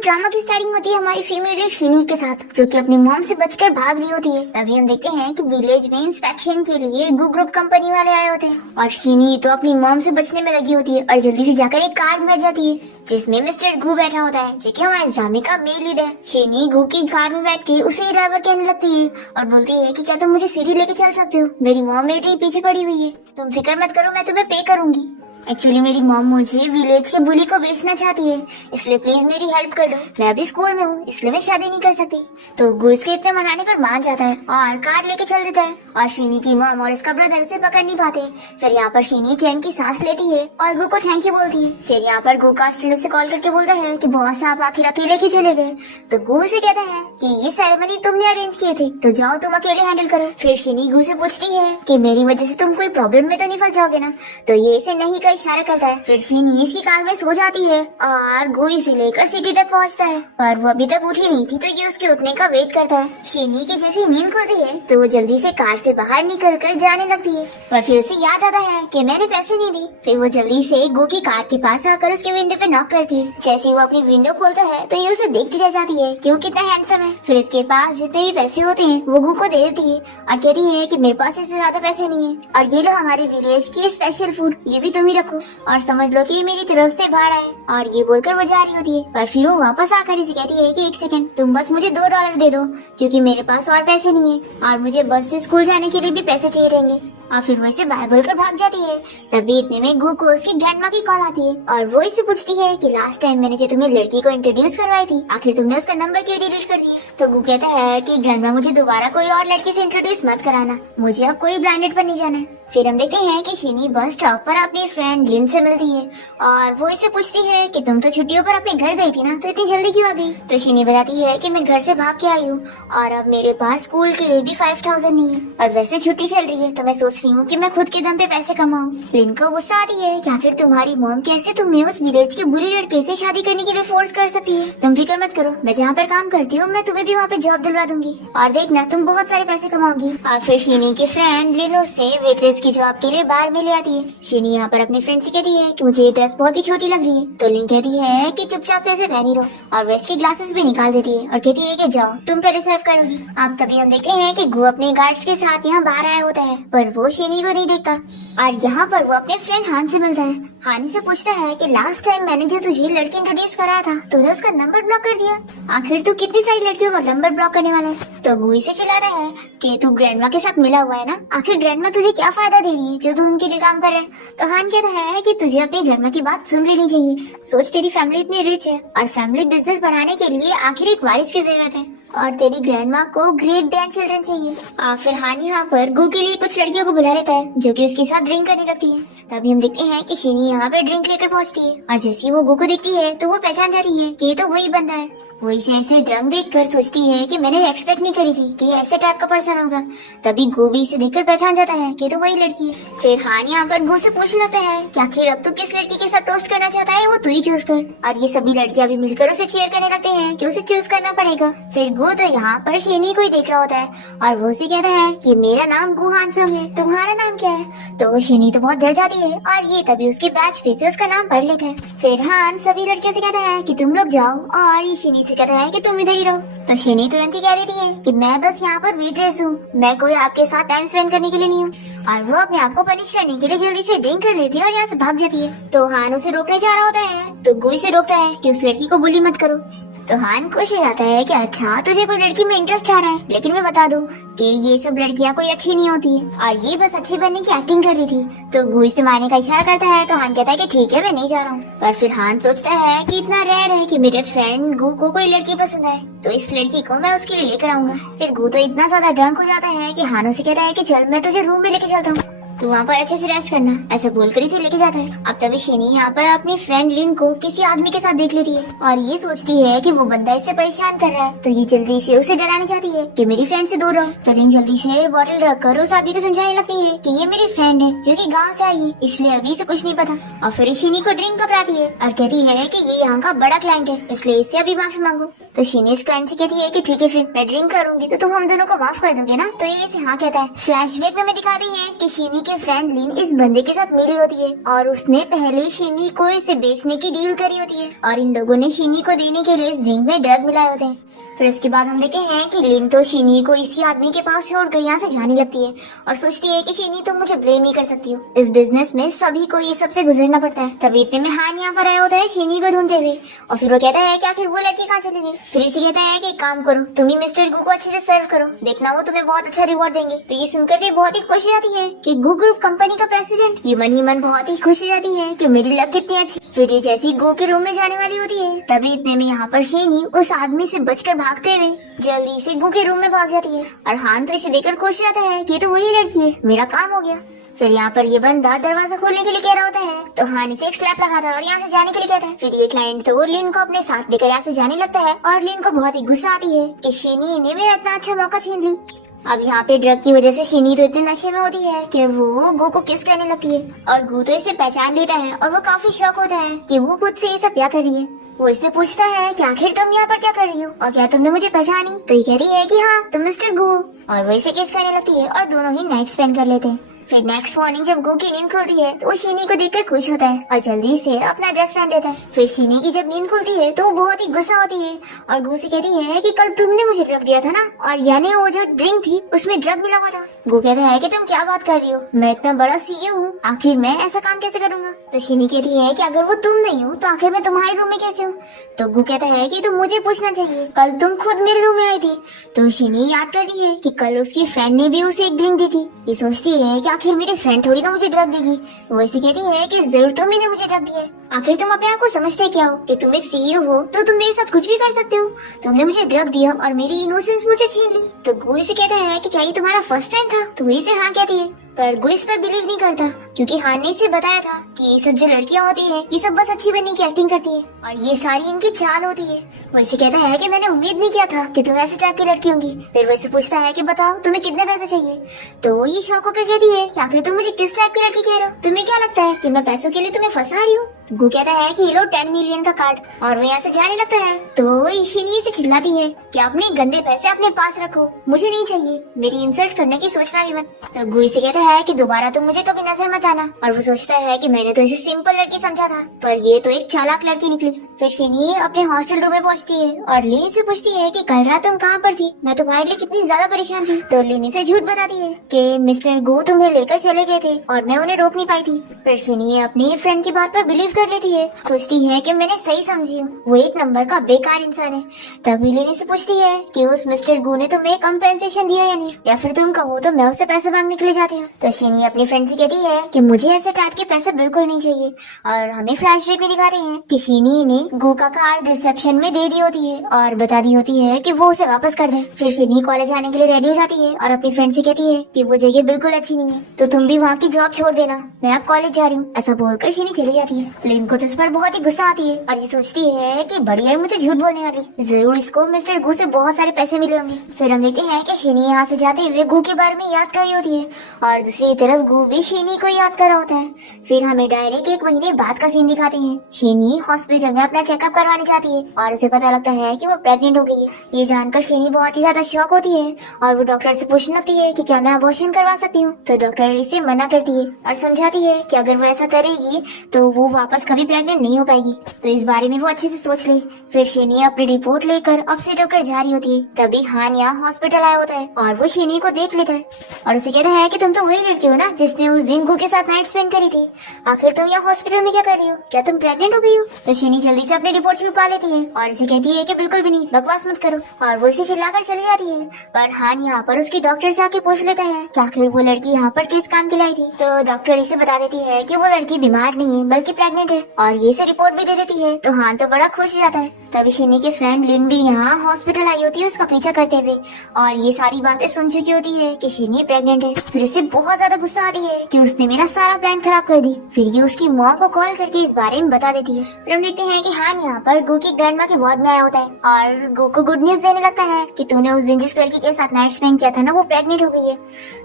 Drama की starting होती है हमारी फीमेल लीड शीनी के साथ, जो कि अपनी मॉम से बचकर भाग रही होती है। तभी हम देखते हैं कि विलेज में इंस्पेक्शन के लिए गू ग्रुप कंपनी वाले आए होते हैं और शीनी तो अपनी मॉम से बचने में लगी होती है और जल्दी से जाकर एक कार में बैठ जाती है जिसमें मिस्टर गू बैठा होता है, जो कि हमारे ड्रामे का मेन लीड है। शीनी गू की कार में बैठ के उसे ड्राइवर कहने लगती है और बोलती है कि क्या तुम मुझे सीढ़ी लेके चल सकते हो, मेरी मॉम मेरे पीछे पड़ी हुई है, तुम फिक्र मत करो, मैं तुम्हें पे करूंगी। एक्चुअली मेरी मॉम मुझे विलेज के बुली को बेचना चाहती है, इसलिए प्लीज मेरी हेल्प कर दो, मैं अभी स्कूल में हूँ इसलिए मैं शादी नहीं कर सकती। तो गुस के इतने मनाने पर मान जाता है और कार लेके चल देता है और शीनी की मॉम और इसका ब्रदर से पकड़ नहीं पाते। फिर यहाँ पर शीनी चैन की सांस लेती है और गु को थैंक यू बोलती है। फिर यहाँ पर गु का स्टूडियो से कॉल करके बोलता है कि बॉस आप आखिर अकेले क्यों चले गए। तो गु से कहता है कि ये सेरेमनी तुमने अरेंज किए थे तो जाओ तुम अकेले हैंडल करो। फिर शीनी गु से पूछती है कि मेरी वजह से तुम कोई प्रॉब्लम में तो नहीं फंस जाओगे ना। तो ये इसे नहीं का इशारा करता है। फिर शीनी इसी कार में सो जाती है और गु इसे लेकर सिटी तक पहुंचता है पर वो अभी तक उठी नहीं थी तो ये उसके उठने का वेट करता है। शीनी की जैसी नींद खुलती है तो वो जल्दी से कार से बाहर निकल कर जाने लगती है पर फिर उसे याद आता है कि मैंने पैसे नहीं दी। फिर वो जल्दी से गु की कार के पास आकर उसके विंडो पे नॉक करती है। जैसे ही वो अपनी विंडो खोलता है तो ये उसे देखती रह जाती है कि वो कितना हैंडसम है। फिर इसके पास जितने भी पैसे होते हैं वो गु को दे देती है और कहती है कि मेरे पास इससे ज्यादा पैसे नहीं है और ये लो हमारे विलेज की स्पेशल फूड, ये भी तुम ही रखो और समझ लो कि ये मेरी तरफ से भाड़ा है। और ये बोलकर वो जा रही होती है पर फिर वो वापस आकर इसे कहती है कि एक सेकंड, तुम बस मुझे $2 दे दो क्योंकि मेरे पास और पैसे नहीं है और मुझे बस से स्कूल जाने के लिए भी पैसे चाहिए रहेंगे। और फिर वो इसे बाय बोलकर भाग जाती है। तभी इतने में गु को उसकी ग्रैंडमा की कॉल आती है और वो इसे पूछती है कि लास्ट टाइम मैंने जो तुम्हें लड़की को इंट्रोड्यूस करवाई थी आखिर तुमने उसका नंबर क्यों डिलीट कर दिया। तो गु कहता है कि ग्रैंडमा मुझे दोबारा कोई और लड़की से इंट्रोड्यूस मत कराना, मुझे अब कोई ब्रांडेड पर नहीं जाना है। फिर हम देखते हैं कि शीनी बस स्टॉप पर अपनी फ्रेंड लिन से मिलती है और वो इसे पूछती है कि तुम तो छुट्टियों पर अपने घर गई थी ना, तो इतनी जल्दी क्यों आ गई। तो शीनी बताती है कि मैं घर से भाग के आई हूँ और अब मेरे पास स्कूल के लिए भी 5000 नहीं है और वैसे छुट्टी चल रही है तो मैं सोच रही हूँ कि मैं खुद के दम पे पैसे कमाऊँ। लिन को गुस्सा आती है कि आखिर तुम्हारी मॉम कैसे तुम्हें उस विलेज के बुरे लड़के से शादी करने के लिए फोर्स कर सकती है। तुम फिक्र मत करो, मैं जहाँ पर काम करती हूँ मैं तुम्हें भी वहाँ पे जॉब दिलवा दूंगी और देखना तुम बहुत सारे पैसे कमाओगी। और फिर शीनी की फ्रेंड लिन उसे वेटरेस की जॉब के लिए बाहर में ले आती है। शीनी यहाँ पर अपने फ्रेंड से कहती है कि मुझे ये ड्रेस बहुत ही छोटी लग रही है। तो लिन कहती है कि चुपचाप से इसे पहनी रहो और वेस्ट की ग्लासेस भी निकाल देती है और कहती है कि जाओ तुम पहले सर्व करोगी। अब तभी हम देखते हैं कि गु अपने गार्ड्स के साथ यहाँ बाहर आया होता है पर वो शीनी को नहीं देखता और यहाँ पर वो अपने फ्रेंड हान से मिलता है। हानी से पूछता है कि लास्ट टाइम मैंने जो तुझे लड़की इंट्रोड्यूस कराया था तूने उसका नंबर ब्लॉक कर दिया, आखिर तू कितनी सारी लड़कियों का नंबर ब्लॉक करने वाला है। तो गु इसे चिल्लाता है कि तू ग्रैंडमा के साथ मिला हुआ है ना, आखिर ग्रैंडमा तुझे क्या फायदा दे रही है जो तू उनके लिए काम कर रहा है। तो हान कहता है कि तुझे अपनी ग्रैंडमा की बात सुन लेनी चाहिए, सोच तेरी फैमिली इतनी रिच है और फैमिली बिजनेस बढ़ाने के लिए आखिर एक वारिस की जरूरत है और तेरी ग्रैंडमा को ग्रेट ग्रैंड चिल्ड्रन चाहिए। फिर हान यहाँ पर गु के लिए कुछ लड़कियों को बुला लेता है जो कि उसके साथ ड्रिंक करने लगती है। तभी हम देखते हैं कि शीनी यहाँ पे ड्रिंक लेकर पहुँचती है और जैसे ही वो गु को देखती है तो वो पहचान जाती है कि ये तो वही बंदा है। वो इसे ऐसे ड्रंक देखकर सोचती है कि मैंने एक्सपेक्ट नहीं करी थी कि ये ऐसे टाइप का पर्सन होगा। तभी गु भी इसे देखकर पहचान जाता है कि तो वही लड़की है। फिर हान यहाँ पर गु से पूछ लेता है कि आखिर अब तो किस लड़की के साथ टोस्ट करना चाहता है, वो तू ही चूज कर। और ये सभी लड़कियां भी मिलकर उसे चीयर करने लगते हैं कि उसे चूज करना पड़ेगा। फिर गु तो यहाँ पर शीनी को ही देख रहा होता है और वो उसे कहता है कि मेरा नाम गु हानसम है, तुम्हारा नाम क्या है। तो शीनी तो बहुत डर जाती है और ये तभी उसके बैच पे से उसका नाम पढ़ लेता है। फिर हान सभी लड़कियों से कहता है कि तुम लोग जाओ और ये शीनी से कहता है कि तुम इधर ही रहो। तो शीनी तुरंत ही कह देती है कि मैं बस यहाँ पर वेटरेस हूँ, मैं कोई आपके साथ टाइम स्पेंड करने के लिए नहीं हूँ। और वो अपने आप को पनिश करने के लिए जल्दी से ड्रिंक कर लेती है और यहाँ से भाग जाती है। तो हान उसे रोकने जा रहा होता है तो गु से रोकता है कि उस लड़की को बुली मत करो। तो हान खुश हो जाता है कि अच्छा तुझे कोई लड़की में इंटरेस्ट आ रहा है, लेकिन मैं बता दूं कि ये सब लड़कियां कोई अच्छी नहीं होती है और ये बस अच्छी बनने की एक्टिंग कर रही थी। तो गु इसे मारने का इशारा करता है तो हान कहता है कि ठीक है मैं नहीं जा रहा हूँ। पर फिर हान सोचता है कि इतना रेयर है कि मेरे फ्रेंड गु को कोई लड़की पसंद है तो इस लड़की को मैं उसके लिए लेकर आऊंगा। फिर गु तो इतना ज्यादा ड्रंक हो जाता है कि हान उसे कहता है कि चल मैं तुझे रूम में लेके चलता हूँ, तो वहाँ पर अच्छे से रेस्ट करना, ऐसा बोलकर इसे लेके जाता है। अब तभी शीनी यहाँ पर अपनी फ्रेंड लिन को किसी आदमी के साथ देख लेती है और ये सोचती है कि वो बंदा इसे परेशान कर रहा है। तो ये जल्दी से उसे डराने चाहती है कि मेरी फ्रेंड से दूर रहो। तो लिन जल्दी से बोतल रखकर उस आदमी को समझाने लगती है कि ये मेरी फ्रेंड है जो कि गाँव से आई है, इसलिए अभी से कुछ नहीं पता। और फिर शीनी को ड्रिंक पकड़ाती है और कहती है कि ये यहाँ का बड़ा क्लाइंट है इसलिए इससे अभी माफी मांगो। तो शीनी इस क्लाइंट से कहती है कि ठीक है फिर मैं ड्रिंक करूंगी तो तुम हम दोनों को माफ कर दोगे ना। तो ये इसे हाँ कहता है। फ्लैशबैक में दिखाती है कि शीनी की फ्रेंड लिन इस बंदे के साथ मिली होती है और उसने पहले शीनी को इसे बेचने की डील करी होती है और इन लोगों ने शीनी को देने के लिए इस ड्रिंक में ड्रग मिलाए होते हैं। फिर इसके बाद हम देखते हैं कि लिन तो शीनी को इसी आदमी के पास छोड़कर यहाँ से जाने लगती है और सोचती है कि शीनी तुम मुझे ब्लेम नहीं कर सकती हो, इस बिजनेस में सभी को ये सबसे गुजरना पड़ता है। तभी इतने में हान यहाँ पर आया होता है शीनी को ढूंढते हुए और फिर वो कहता है कि आखिर वो लड़की कहाँ चली गई। फिर इसे कहता है कि एक काम करो, तुम ही मिस्टर गू को अच्छे से सर्व करो, देखना वो तुम्हें बहुत अच्छा रिवॉर्ड देंगे। तो ये सुनकर तो बहुत ही खुशी आती है कि गू ग्रुप कंपनी का प्रेसिडेंट ये मन ही मन बहुत ही खुश हो जाती है कि मेरी लक कितनी अच्छी। फिर ये जैसी गू के रूम में जाने वाली होती है तभी इतने में यहाँ पर शीनी उस आदमी से बचकर भागते हुए जल्दी से गू के रूम में भाग जाती है और हान तो इसे देखकर खुश रहता है कि ये तो वही लड़की है, मेरा काम हो गया। फिर यहाँ पर ये बंदा दरवाजा खोलने के लिए कह रहा होता है तो हान इसे एक स्लैप लगाता है और यहाँ से जाने के लिए कहता है। फिर ये क्लाइंट तो लिन को अपने साथ लेकर यहाँ से जाने लगता है और लिन को बहुत ही गुस्सा आती है कि शीनी ने मेरा इतना अच्छा मौका छीन ली। अब यहाँ पे ड्रग की वजह से शीनी तो इतने नशे में होती है कि वो गू को किस करने लगती है और गू तो इसे पहचान लेता है और वो काफी शौक होता है कि वो खुद से ये सब क्या कर रही है। वो इससे पूछता है कि आखिर तुम यहाँ पर क्या कर रही हो और क्या तुमने मुझे पहचानी। तो ये कह रही है कि हाँ तुम मिस्टर गू, और वो इसे किस करने लगती है और दोनों ही नाइट स्पेंड कर लेते हैं। फिर नेक्स्ट मॉर्निंग जब गू की नींद खुलती है तो वो शीनी को देखकर खुश होता है और जल्दी से अपना ड्रेस पहन लेता है। फिर शीनी की जब नींद खुलती है तो वो बहुत ही गुस्सा होती है और गू से कहती है कि कल तुमने मुझे ड्रग दिया था ना, और यानी वो जो ड्रिंक थी उसमें ड्रग मिला हुआ था। गू कहता है कि तुम क्या बात कर रही हो, मैं इतना बड़ा सीईओ हूँ, आखिर मैं ऐसा काम कैसे करूंगा। तो शीनी कहती है कि अगर वो तुम नहीं हो तो आखिर मैं तुम्हारे रूम में कैसे हूँ। तो गू कहता है कि तुम मुझे पूछना चाहिए, कल तुम खुद मेरे रूम में आई थी। तो शीनी याद करती है कि कल उसकी फ्रेंड ने भी उसे एक ड्रिंक दी थी। ये सोचती है कि आखिर मेरी फ्रेंड थोड़ी ना मुझे ड्रग देगी। वो ऐसे कहती है कि जरूर तुम ही ने मुझे ड्रग दिया है, आखिर तुम अपने आप को समझते क्या हो कि तुम एक सीईओ हो तो तुम मेरे साथ कुछ भी कर सकते हो। तुमने मुझे ड्रग दिया और मेरी इनोसेंस मुझे छीन ली। तो गू इसे कहता है कि क्या ये तुम्हारा फर्स्ट टाइम था। तो वो इसे हाँ कहती है पर गू इस पर बिलीव नहीं करता क्योंकि हान ने इसे बताया था कि ये सब जो लड़कियां होती है ये सब बस अच्छी बनने की एक्टिंग करती है और ये सारी इनकी चाल होती है। वो इसे कहता है कि मैंने उम्मीद नहीं किया था कि तुम ऐसे टाइप की लड़की होंगी। फिर वो इसे पूछता है कि बताओ तुम्हें कितने पैसे चाहिए। तो ये शौक होकर कहती है कि आखिर तुम मुझे किस टाइप की लड़की कह रहे हो, तुम्हें क्या लगता है कि मैं पैसों के लिए तुम्हें फंसा रही हूँ। गू कहता है कि ये लो 10 मिलियन का कार्ड, और वो यहाँ से जाने लगता है। तो शीनी से चिल्लाती है कि अपने गंदे पैसे अपने पास रखो, मुझे नहीं चाहिए, मेरी इंसल्ट करने की सोचना भी मत। तो गू इसे कहता है कि दोबारा तुम मुझे कभी नजर मत आना। और वो सोचता है कि मैंने तो इसे सिंपल लड़की समझा था पर ये तो एक चालाक लड़की निकली। फिर शीनी अपने हॉस्टल रूम में पहुंचती है और लिन से पूछती है कि कल रात तुम कहाँ पर थी, मैं तुम्हारे लिए कितनी ज्यादा परेशान थी। तो लिन से झूठ बताती है कि मिस्टर गू तुम्हें लेकर चले गए थे और मैं उन्हें रोक नहीं पाई थी। फिर शीनी अपनी फ्रेंड की बात पर बिलीव कर लेती है, सोचती है कि मैंने सही समझी हूँ, वो एक नंबर का बेकार इंसान है। तभी लिन से पूछती है कि उस मिस्टर गू ने तुम्हें कंपेंसेशन दिया या नहीं, या फिर तुम कहो तो मैं उससे पैसे मांगने के लिए जाती हूँ। तो शीनी अपनी फ्रेंड से कहती है कि मुझे ऐसे टाइप के पैसे बिल्कुल नहीं चाहिए और हमें फ्लैशबैक में दिखाते हैं कि शीनी ने गू का कार्ड रिसेप्शन में दे दी होती है और बता दी होती है कि वो उसे वापस कर दे। फिर शीनी कॉलेज जाने के लिए रेडी हो जाती है और अपनी फ्रेंड से कहती है कि वो जगह बिल्कुल अच्छी नहीं है, तो तुम भी वहाँ की जॉब छोड़ देना, मैं अब कॉलेज जा रही हूँ। ऐसा बोलकर शीनी चली जाती है। लिन को तो इस पर बहुत ही गुस्सा आती है और ये सोचती है कि बढ़िया है मुझे झूठ बोलने वाली, जरूर इसको मिस्टर गू से बहुत सारे पैसे मिले होंगे। फिर हम देखते हैं कि शीनी यहाँ से जाते हुए गू के बारे में याद कर रही होती है और दूसरी तरफ गू भी शीनी को याद कर रहा होता है। फिर हमें डायरेक्ट 1 महीने बाद का सीन दिखाते हैं। शीनी हॉस्पिटल में अपना चेकअप करवाने जाती है और उसे पता लगता है कि वो प्रेग्नेंट हो गई है। ये जानकर शीनी बहुत ही ज्यादा शॉक होती है और वो डॉक्टर से पूछने लगती है कि क्या मैं अबॉर्शन करवा सकती हूँ। तो डॉक्टर इसे मना करती है और समझाती है कि अगर वो ऐसा करेगी तो वो वापस कभी प्रेग्नेंट नहीं हो पाएगी, तो इस बारे में वो अच्छे से सोच ले। फिर शीनी अपनी रिपोर्ट लेकर अपसेट होकर जा रही होती है। तभी हान यहाँ हॉस्पिटल आया होता है और वो शीनी को देख लेता है और उसे कहता है कि तुम तो वही लड़की हो ना जिसने उस दिन गू के साथ नाइट स्पेंड करी थी, आखिर तुम यहाँ हॉस्पिटल में क्या कर रही हो, क्या तुम प्रेग्नेंट हो गई हो। तो शीनी जल्दी से अपनी रिपोर्ट छुपा लेती है और इसे कहती है कि बिल्कुल भी नहीं, बकवास मत करो, और वो इसे चिल्लाकर चली जाती है। पर हान यहाँ पर उसकी डॉक्टर से आके पूछ लेता है कि आखिर वो लड़की यहाँ पर किस काम के लिए आई थी। तो डॉक्टर इसे बता देती है कि वो लड़की बीमार नहीं है बल्कि प्रेग्नेंट है और ये से रिपोर्ट भी दे देती है। तो हान तो बड़ा खुश हो जाता है। तभी शीनी के फ्रेंड लिन भी यहाँ हॉस्पिटल आई होती है उसका पीछा करते हुए और ये सारी बातें सुन चुकी होती है कि शीनी प्रेग्नेंट है। फिर इसे बहुत ज्यादा गुस्सा आती है कि उसने मेरा सारा प्लान खराब कर दी। फिर ये उसकी मॉम को कॉल करके इस बारे में बता देती है। फिर हम देखते हैं कि हान यहाँ पर गू की ग्रैंडमा के वार्ड में आया होता है और गू को गुड न्यूज देने लगता है कि तूने उस दिन जिस लड़की के साथ नाइट स्पेंड किया था ना वो प्रेग्नेंट हो गई है।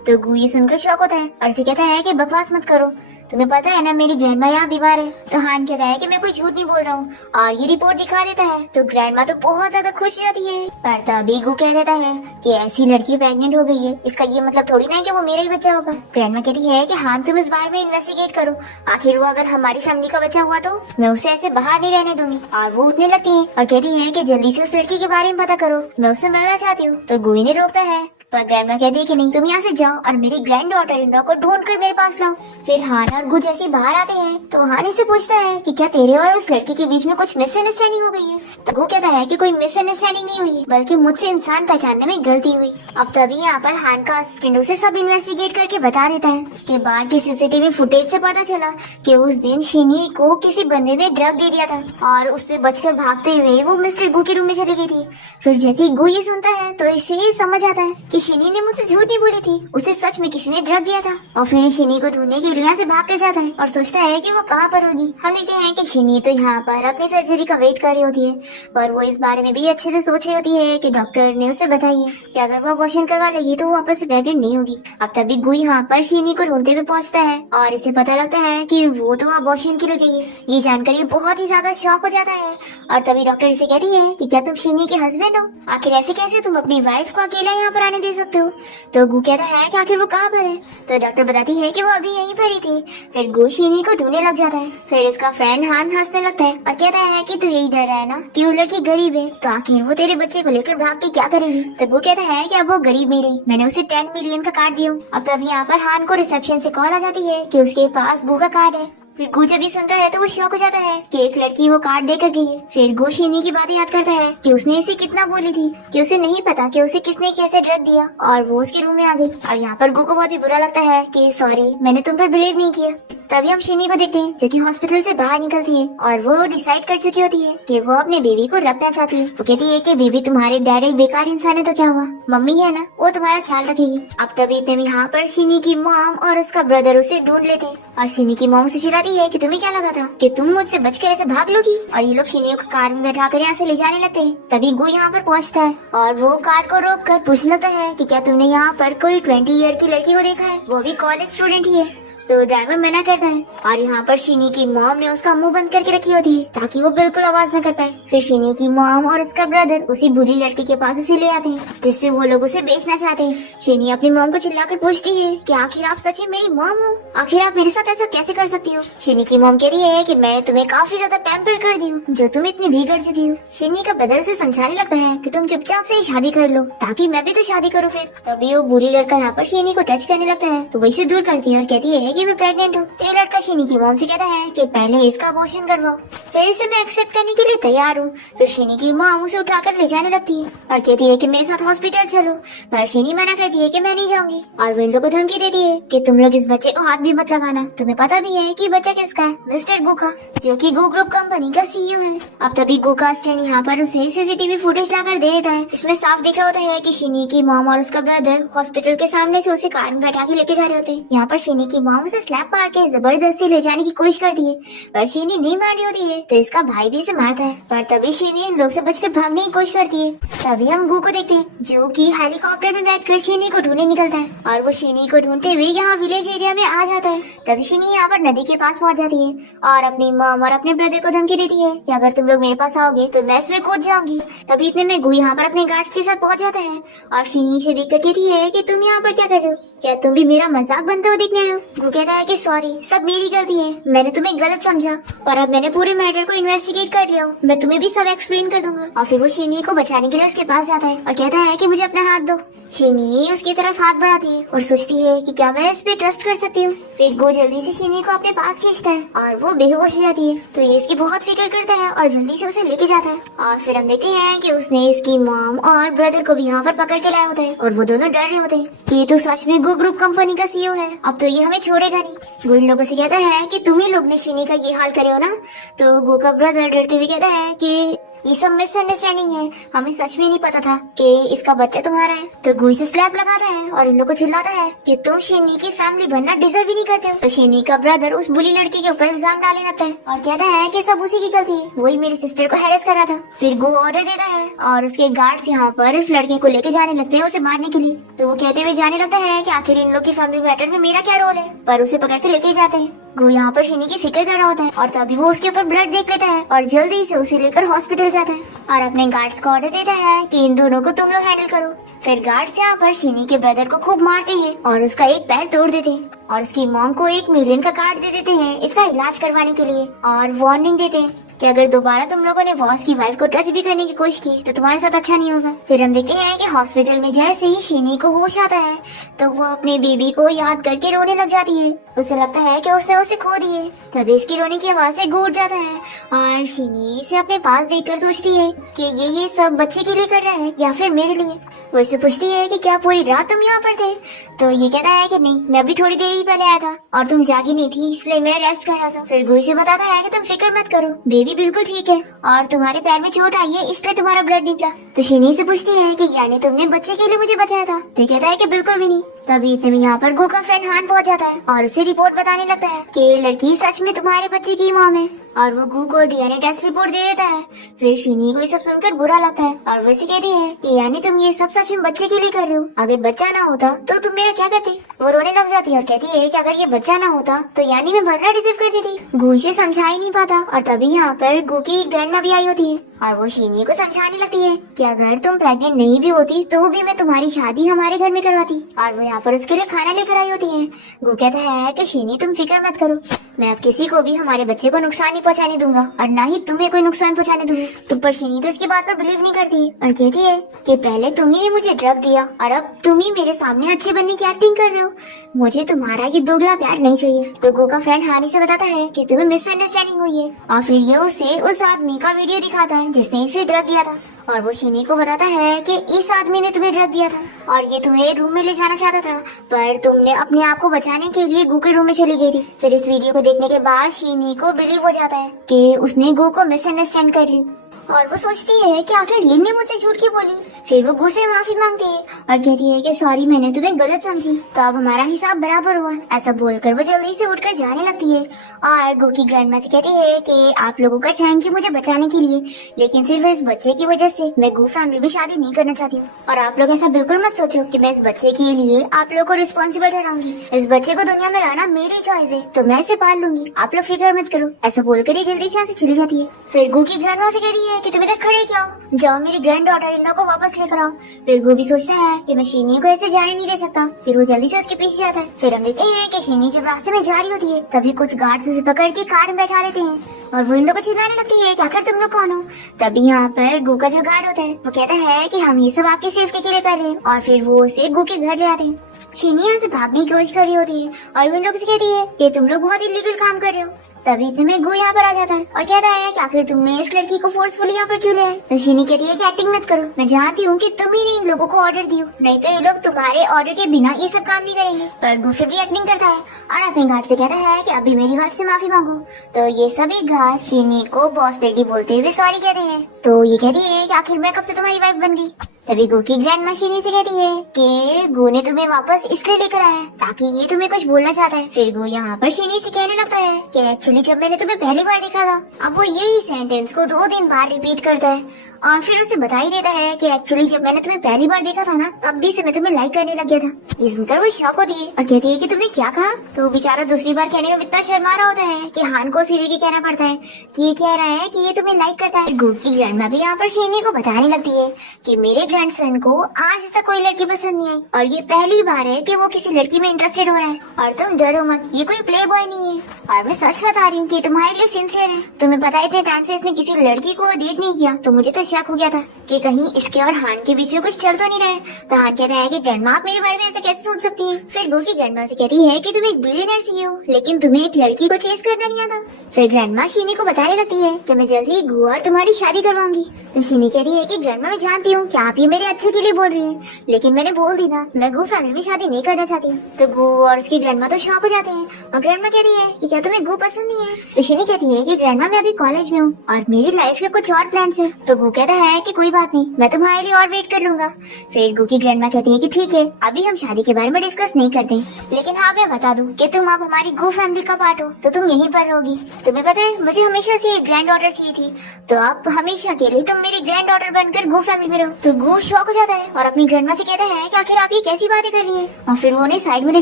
तो गू ये सुनकर शॉक होता है और इसे कहता है कि बकवास मत करो, तुम्हें पता है ना मेरी ग्रैंडमा यहाँ बीमार है। तो हान कहता है कि मैं कोई झूठ नहीं बोल रहा हूँ और ये रिपोर्ट दिखा देता है। तो ग्रैंडमा तो बहुत ज्यादा खुश जाती है, पर तभी गु कह देता है कि ऐसी लड़की प्रेग्नेंट हो गई है, इसका ये मतलब थोड़ी ना है कि वो मेरा ही बच्चा होगा। ग्रैंडमा कहती है कि हान तुम इस बारे में इन्वेस्टिगेट करो, आखिर वो अगर हमारी फैमिली का बच्चा हुआ तो मैं उसे ऐसे बाहर नहीं रहने दूंगी। और वो उठने लगती है और कहती है कि जल्दी से उस लड़की के बारे में पता करो, मैं उससे मिलना चाहती हूँ। तो गुई ने रोकता है, पर ग्रैंडमा कहती है कि नहीं, तुम यहाँ से जाओ और मेरी ग्रैंड डॉटर इन लॉ को ढूंढ कर मेरे पास लाओ। फिर हान और गु जैसे बाहर आते हैं तो हान इससे पूछता है कि क्या तेरे और उस लड़की के बीच में कुछ मिसअंडरस्टैंडिंग हो गई है। तो गु कहता है कि कोई मिसअंडरस्टैंडिंग नहीं हुई, बल्कि मुझसे इंसान पहचानने में गलती हुई। अब तभी यहाँ पर हान का असिस्टेंट उसे सब इन्वेस्टिगेट करके बता देता है कि बाद की सीसीटीवी फुटेज से पता चला कि उस दिन शिनी को किसी बंदे ने ड्रग दे दिया था और उससे बचकर भागते हुए वो मिस्टर गु के रूम में चली गई थी। फिर जैसे ही गु ये सुनता है तो इसे ये समझ आता है कि शिनी ने मुझसे झूठ नहीं बोली थी, उसे सच में किसी ने ड्रग दिया था। और फिर शिनी को ढूंढने के लिए यहाँ से भाग कर जाता है और सोचता है कि वो कहाँ पर होगी। हम देखते हैं कि शिनी तो यहाँ पर अपनी सर्जरी का वेट कर रही होती है, पर वो इस बारे में भी अच्छे से सोच रही होती है कि डॉक्टर ने उसे बताई है कि अगर वो अबॉर्शन करवा लेगी तो वो वापस से प्रेग्नेंट नहीं होगी। अब तभी गु यहाँ पर शिनी को ढूंढते हुए पहुँचता है और इसे पता लगता है कि वो तो अबॉर्शन के लिए गई है। ये जानकर ये बहुत ही ज्यादा शॉक हो जाता है और तभी डॉक्टर इसे कहती है कि क्या तुम शिनी के हस्बैंड हो, आखिर ऐसे कैसे तुम अपनी वाइफ को अकेला यहाँ पर आने दे सकते हो। तो गु कहता है कि आखिर वो कहाँ पर है। तो डॉक्टर बताती है कि वो अभी यहीं पर ही थी। फिर गु शिनी को ढूंढने लग जाता है। फिर इसका फ्रेंड हान हंसने लगता है और कहता है कि तू यही डर रहा है ना कि वो लड़की गरीब है, तो आखिर वो तेरे बच्चे को लेकर भाग के क्या करेगी। तो गु कहता है कि अब वो गरीब नहीं रही, मैंने उसे 10 मिलियन का कार्ड दिया। अब तब यहाँ पर हान को रिसेप्शन से कॉल आ जाती है कि उसके पास गु का कार्ड है। फिर गु जब भी सुनता है तो वो शॉक हो जाता है कि एक लड़की वो कार्ड देकर गई है। फिर गु शिनी की बातें याद करता है कि उसने इसे कितना बोली थी कि उसे नहीं पता कि उसे किसने कैसे ड्रग दिया और वो उसके रूम में आ गई। और यहाँ पर गु को बहुत ही बुरा लगता है कि सॉरी, मैंने तुम पर बिलीव नहीं किया। तभी हम शिनी को देखते हैं जो कि हॉस्पिटल से बाहर निकलती है और वो डिसाइड कर चुकी होती है कि वो अपने बेबी को रखना चाहती है। वो कहती है कि बेबी तुम्हारे डैड एक बेकार इंसान है तो क्या हुआ, मम्मी है ना, वो तुम्हारा ख्याल रखेगी। अब तभी इतने में यहाँ पर शिनी की मॉम और उसका ब्रदर उसे ढूंढ लेते हैं और शिनी की मॉम से चिल्लाती है कि तुम्हें क्या लगा था कि तुम मुझसे बचकर ऐसे भाग लोगी। और ये लोग शिनी को कार में बैठा कर यहाँ से ले जाने लगते हैं। तभी गु यहाँ पर पहुँचता है और वो कार को रोक कर पूछने लगता है कि क्या तुमने यहाँ पर कोई 20 ईयर की लड़की को देखा है, वो भी कॉलेज स्टूडेंट ही है। तो ड्राइवर मना करता है और यहाँ पर शिनी की मॉम ने उसका मुंह बंद करके रखी होती है ताकि वो बिल्कुल आवाज न कर पाए। फिर शिनी की मॉम और उसका ब्रदर उसी बुरी लड़की के पास उसे ले आते हैं जिससे वो लोग उसे बेचना चाहते हैं। शिनी अपनी मॉम को चिल्लाकर पूछती है कि आखिर आप सच में मेरी मॉम हो, आखिर आप मेरे साथ ऐसा कैसे कर सकती हो। शिनी की मॉम कहती है कि मैंने तुम्हें काफी ज्यादा पैम्पर कर दी हूँ जो तुम इतनी बिगड़ चुकी हो। शिनी का ब्रदर उसे समझाने लगता है कि तुम चुपचाप से ही शादी कर लो ताकि मैं भी तो शादी करूँ। फिर तभी वो बुरी लड़का यहाँ पर शिनी को टच करने लगता है तो वही से दूर करती है और कहती है कि मैं प्रेग्नेंट हूँ। तो ये लड़का शिनी की मॉम से कहता है कि पहले इसका अबॉर्शन करवाओ, फिर इसे मैं एक्सेप्ट करने के लिए तैयार हूँ। फिर शिनी की मॉम उसे उठाकर ले जाने लगती है और कहती है कि मेरे साथ हॉस्पिटल चलो, पर शिनी मना करती है कि मैं नहीं जाऊंगी और वो इन लोगों को धमकी देती है कि तुम लोग इस बच्चे को हाथ भी मत लगाना, तुम्हें पता भी है कि बच्चा किसका है, मिस्टर गु का, जो कि गु ग्रुप कंपनी का सीईओ है। अब तभी गु का स्टैंड यहाँ पर उसे सीसीटीवी फुटेज लाकर दे देता है। इसमें साफ दिख रहा होता है कि शिनी की मॉम और उसका ब्रदर हॉस्पिटल के सामने से उसे कार में बैठा के लेके जा रहे होते हैं। यहाँ पर शिनी की मॉम उसे स्लैप मार के जबरदस्ती ले जाने की कोशिश करती है, पर शिनी नहीं मार रही होती है तो इसका भाई भी इसे मारता है। पर तभी शिनी इन लोग से बचकर भागने की कोशिश करती है। तभी हम गु को देखते हैं जो कि हेलीकॉप्टर में बैठकर शिनी को ढूंढने निकलता है और वो शिनी को ढूंढते हुए यहाँ विलेज एरिया में आ जाता है। तभी शिनी यहाँ पर नदी के पास पहुँच जाती है और अपनी मॉम और अपने ब्रदर को धमकी देती है कि अगर तुम लोग मेरे पास आओगे तो मैं इसमें कूद जाऊंगी। तभी इतने में गु यहाँ पर अपने गार्ड्स के साथ पहुँच जाता है और शिनी से देखकर कहती है कि तुम यहाँ पर क्या कर रहे हो, क्या तुम भी मेरा मजाक बनते हुए दिखने आए हो। गु कहता है कि सॉरी, सब मेरी गलती है, मैंने तुम्हें गलत समझा और अब मैंने पूरे मैटर को इन्वेस्टिगेट कर लिया हूँ, मैं तुम्हें भी सब एक्सप्लेन कर दूंगा। और फिर वो शिनी को बचाने के लिए उसके पास जाता है और कहता है कि मुझे अपना हाथ दो। शिनी उसकी तरफ हाथ बढ़ाती है और सोचती है कि क्या मैं इस पे ट्रस्ट कर सकती हूँ। फिर गु जल्दी से शिनी को अपने पास खींचता है और वो बेहोश हो जाती है तो ये इसकी बहुत फिक्र करता है और जल्दी से उसे लेके जाता है। और फिर हम देखते हैं कि उसने इसकी मॉम और ब्रदर को भी यहाँ पर पकड़ के लाया होता है और वो दोनों डर रहे होते हैं कि ये तो सच में गु ग्रुप कंपनी का सीईओ है, अब तो ये हमें छोड़ेगा नहीं। गु इन लोगों से कहता है कि तुम ही लोग ने शिनी का ये हाल करे हो ना। तो गु का ब्रदर डरते हुए कहता है कि ये सब मिसअंडरस्टैंडिंग है, हमें सच में नहीं पता था कि इसका बच्चा तुम्हारा है। तो गु से स्लैप लगाता है और इन लोग को चिल्लाता है कि तुम शिनी की फैमिली बनना डिजर्व ही नहीं करते हो। तो शिनी का ब्रदर उस बुली लड़की के ऊपर इल्जाम डालने लगता है और कहता है कि सब उसी की गलती है, वही मेरी सिस्टर को हैरेस कर रहा था। फिर गु ऑर्डर देता है और उसके गार्ड्स यहाँ पर इस लड़के को लेके जाने लगते हैं उसे मारने के लिए। तो वो कहते हुए जाने लगता है कि आखिर इन लोग की फैमिली मैटर में मेरा क्या रोल है, पर उसे पकड़ के लेके जाते हैं। गो यहाँ पर शिनी की फिक्र कर रहा होता है और तभी वो उसके ऊपर ब्लड देख लेता है और जल्दी से उसे लेकर हॉस्पिटल जाता है और अपने गार्ड्स को ऑर्डर देता है कि इन दोनों को तुम लोग हैंडल करो। फिर गार्ड्स यहाँ पर शिनी के ब्रदर को खूब मारते हैं और उसका एक पैर तोड़ देते हैं और उसकी मॉम को 1 मिलियन का कार्ड दे देते हैं इसका इलाज करवाने के लिए और वार्निंग देते हैं कि अगर दोबारा तुम लोगों ने बॉस की वाइफ को टच भी करने की कोशिश की तो तुम्हारे साथ अच्छा नहीं होगा। फिर हम देखते हैं कि हॉस्पिटल में जैसे ही शिनी को होश आता है तो वो अपने बेबी को याद करके रोने लग जाती है। उसे लगता है कि उसने उसे खो दिए। तभी इसकी रोने की आवाज से गूंज जाता है और शिनी इसे अपने पास देखकर सोचती है कि ये सब बच्चे के लिए कर रहा है या फिर मेरे लिए। वो इसे पूछती है कि क्या पूरी रात तुम यहाँ पर थे? तो ये कहता है कि नहीं, मैं अभी थोड़ी देर ही पहले आया था और तुम जागी नहीं थी इसलिए मैं रेस्ट कर रहा था। फिर गुई से बताता है कि तुम फिक्र मत करो, बेबी बिल्कुल ठीक है और तुम्हारे पैर में चोट आई है इसलिए तुम्हारा ब्लड निकला। तो शिनी से पूछती है कि यानी तुमने बच्चे के लिए मुझे बचाया था? तो कहता है कि बिल्कुल भी नहीं। तभी इतने में यहाँ पर गो का फ्रेंड हान पहुँच जाता है और उसे रिपोर्ट बताने लगता है कि लड़की सच में तुम्हारे बच्चे की मॉम है और वो गू को डीएनए टेस्ट रिपोर्ट दे देता है। फिर शिनी को ये सब सुनकर बुरा लगता है और वो इसे कहती है कि यानी तुम ये सब सच में बच्चे के लिए कर रहे हो, अगर बच्चा ना होता तो तुम मेरा क्या करते? वो रोने लग जाती है और कहती है कि अगर ये बच्चा ना होता तो यानी मैं मरना डिजर्व करती थी। गू इसे समझा ही नहीं पाता और तभी यहाँ पर गू की ग्रैंडमा भी आई होती है और वो शिनी को समझाने लगती है कि अगर तुम प्रेग्नेंट नहीं भी होती तो भी मैं तुम्हारी शादी हमारे घर में करवाती। और वो यहाँ पर उसके लिए खाना लेकर आई होती है। गू कहता है कि शिनी तुम फिक्र मत करो, मैं अब किसी को भी हमारे बच्चे को नुकसान नहीं पहुंचाने दूंगा और ना ही तुम्हें कोई नुकसान पहुंचाने दूंगी। तुम पर शिनी तो इसकी बात पर बिलीव नहीं करती और कहती है कि पहले तुम ही ने मुझे ड्रग दिया और अब तुम ही मेरे सामने अच्छे बनने की एक्टिंग कर रहे हो, मुझे तुम्हारा ये दोगला प्यार नहीं चाहिए। तो गो का फ्रेंड हानी से बताता है कि तुम्हें मिसअंडरस्टैंडिंग हुई है और फिर ये उसे उस आदमी का वीडियो दिखाता है जिसने इसे ड्रग दिया था और वो शिनी को बताता है कि इस आदमी ने तुम्हें ड्रग दिया था और ये तुम्हें रूम में ले जाना चाहता था पर तुमने अपने आप को बचाने के लिए गो के रूम में चली गई थी। फिर इस वीडियो को देखने के बाद शिनी को बिलीव हो जाता है कि उसने गो को मिसअंडरस्टैंड कर ली और वो सोचती है कि आखिर लिन ने मुझसे झूठ क्यों बोली। फिर वो गो से माफी मांगती है और कहती है कि सॉरी मैंने तुम्हें गलत समझी, तो अब हमारा हिसाब बराबर हुआ। ऐसा बोलकर वो जल्दी से उठकर जाने लगती है और गो की ग्रैंडमा से कहती है कि आप लोगों का थैंक यू मुझे बचाने के लिए, लेकिन सिर्फ इस बच्चे की वजह से मैं गो फैमिली भी शादी नहीं करना चाहती हूँ और आप लोग ऐसा बिल्कुल मत सोचो कि मैं इस बच्चे के लिए आप लोग को रिस्पॉन्सिबल ठहराऊंगी। इस बच्चे को दुनिया में लाना मेरी चॉइस है तो मैं इसे पाल लूंगी, आप लोग फिक्र मत करो। ऐसा बोलकर ही जल्दी से यहाँ से चली जाती है। फिर गो की ग्रैंडमा से कहती है कि तुम इधर खड़े क्या हो, जाओ मेरी ग्रैंड डॉटर इन को वापस लेकर आओ। फिर गो भी सोचता है कि मैं शिनी को ऐसे जाने नहीं दे सकता। फिर वो जल्दी से उसके पीछे जाता है। फिर हम देखते हैं कि शिनी जब रास्ते में जा रही होती है तभी कुछ गार्ड्स उसे पकड़ के कार में बैठा लेते हैं और वो इन लोगों को चिल्लाने लगती है कि आखिर तुम लोग कौन हो। तभी यहाँ पर गो का जो गार्ड होता है वो कहता है कि हम ये सब आपकी सेफ्टी के लिए कर रहे हैं और फिर वो उसे गो के घर ले आते हैं। शिनी यहाँ से भागने की कोशिश कर रही होती है और वो इन लोगों से कहती है कि तुम लोग बहुत इलीगल काम कर रहे हो। तभी इतने में गो यहाँ पर आ जाता है और कहता है कि आखिर तुमने इस लड़की को फोर्सफुली यहाँ पर क्यों ले आए। तो शिनी कहती है कि एक्टिंग मत करो, मैं जानती हूँ कि तुम ही ने इन लोगों को ऑर्डर दियो, नहीं तो ये लोग तुम्हारे ऑर्डर के बिना ये सब काम नहीं करेंगे। पर गो फिर भी एक्टिंग करता है और अपने गार्ड से कहता है कि अभी मेरी वाइफ से माफी मांगो। तो ये सभी गार्ड शिनी को बॉस लेडी बोलते हुए सॉरी कहते हैं। तो ये कहती है कि आखिर मैं कब से तुम्हारी वाइफ बन गई। तभी गो की ग्रैंडमा शिनी से कहती है कि गो ने तुम्हें वापस इसलिए लेकर आया है ताकि ये तुम्हें कुछ बोलना चाहता है। फिर गो यहाँ पर शिनी से कहने लगता है कि एक्चुअली जब मैंने तुम्हें पहली बार देखा था, अब वो यही सेंटेंस को 2-3 बार रिपीट करता है और फिर उसे बता ही देता है कि एक्चुअली जब मैंने तुम्हें पहली बार देखा था ना तब भी से मैं तुम्हें लाइक करने लग गया था। ये सुनकर वो शॉक होती है और कहती है कि तुमने क्या कहा। तो बेचारा दूसरी बार कहने में इतना शर्मा रहा होता है कि हान को सीधे के कहना पड़ता है कि ये कह रहा है कि ये तुम्हें लाइक करता है। गो की ग्रैंडमा भी यहाँ पर शिनी को बताने लगती है कि मेरे ग्रैंडसन को आज तक कोई लड़की पसंद नहीं आई और ये पहली बार है कि वो किसी लड़की में इंटरेस्टेड हो रहा है और तुम डरो मत, ये कोई प्ले बॉय नहीं है और मैं सच बता रही हूँ कि तुम्हारे लिए सिंसियर है। तुम्हें पता है इतने टाइम से इसने किसी लड़की को डेट नहीं किया तो मुझे तो शक हो गया था कि कहीं इसके और हान के बीच में कुछ चल तो नहीं रहा है। तो हान कहता है कि ग्रैंडमा आप मेरे बारे में ऐसे कैसे सोच सकती है। फिर गो की ग्रैंडमा से कहती है कि तुम एक बिलियनर सीईओ लेकिन तुम्हें एक लड़की को चेस करना नहीं आता। फिर ग्रैंडमा शिनी को बताने लगती है कि मैं जल्दी गो और तुम्हारी शादी करवाऊंगी। तो शिनी कहती है कि ग्रैंडमा मैं जानती हूँ कि आप ये मेरे अच्छे के लिए बोल रही है, लेकिन मैंने बोल दी ना मैं गो फैमिली में शादी नहीं करना चाहती हूँ। तो गो और उसकी ग्रैंडमा तो शॉक हो जाते हैं और ग्रैंडमा कहती है कि क्या तुम्हें गो पसंद नहीं है। तो शिनी कहती है कि ग्रैंडमा मैं अभी कॉलेज में हूँ और मेरी लाइफ के कुछ और प्लान्स है। तो गो कहता है कि कोई बात नहीं, मैं तुम्हारे लिए और वेट कर लूंगा। फिर गो की ग्रैंडमा कहती है कि ठीक है अभी हम शादी के बारे में डिस्कस नहीं करते, लेकिन हाँ मैं बता दूं कि तुम अब हमारी गो फैमिली का पार्ट हो तो तुम यहीं पर रहोगी। तुम्हें पता है मुझे हमेशा से एक ग्रैंड डॉटर चाहिए थी, तो अब हमेशा के लिए तुम मेरी ग्रैंड डॉटर बनकर गो फैमिली में रहो। तो गो शॉक हो जाता है और अपनी ग्रैंडमा से कहता है कि आखिर आप ये कैसी बातें कर रही है और फिर वो उन्हें साइड में ले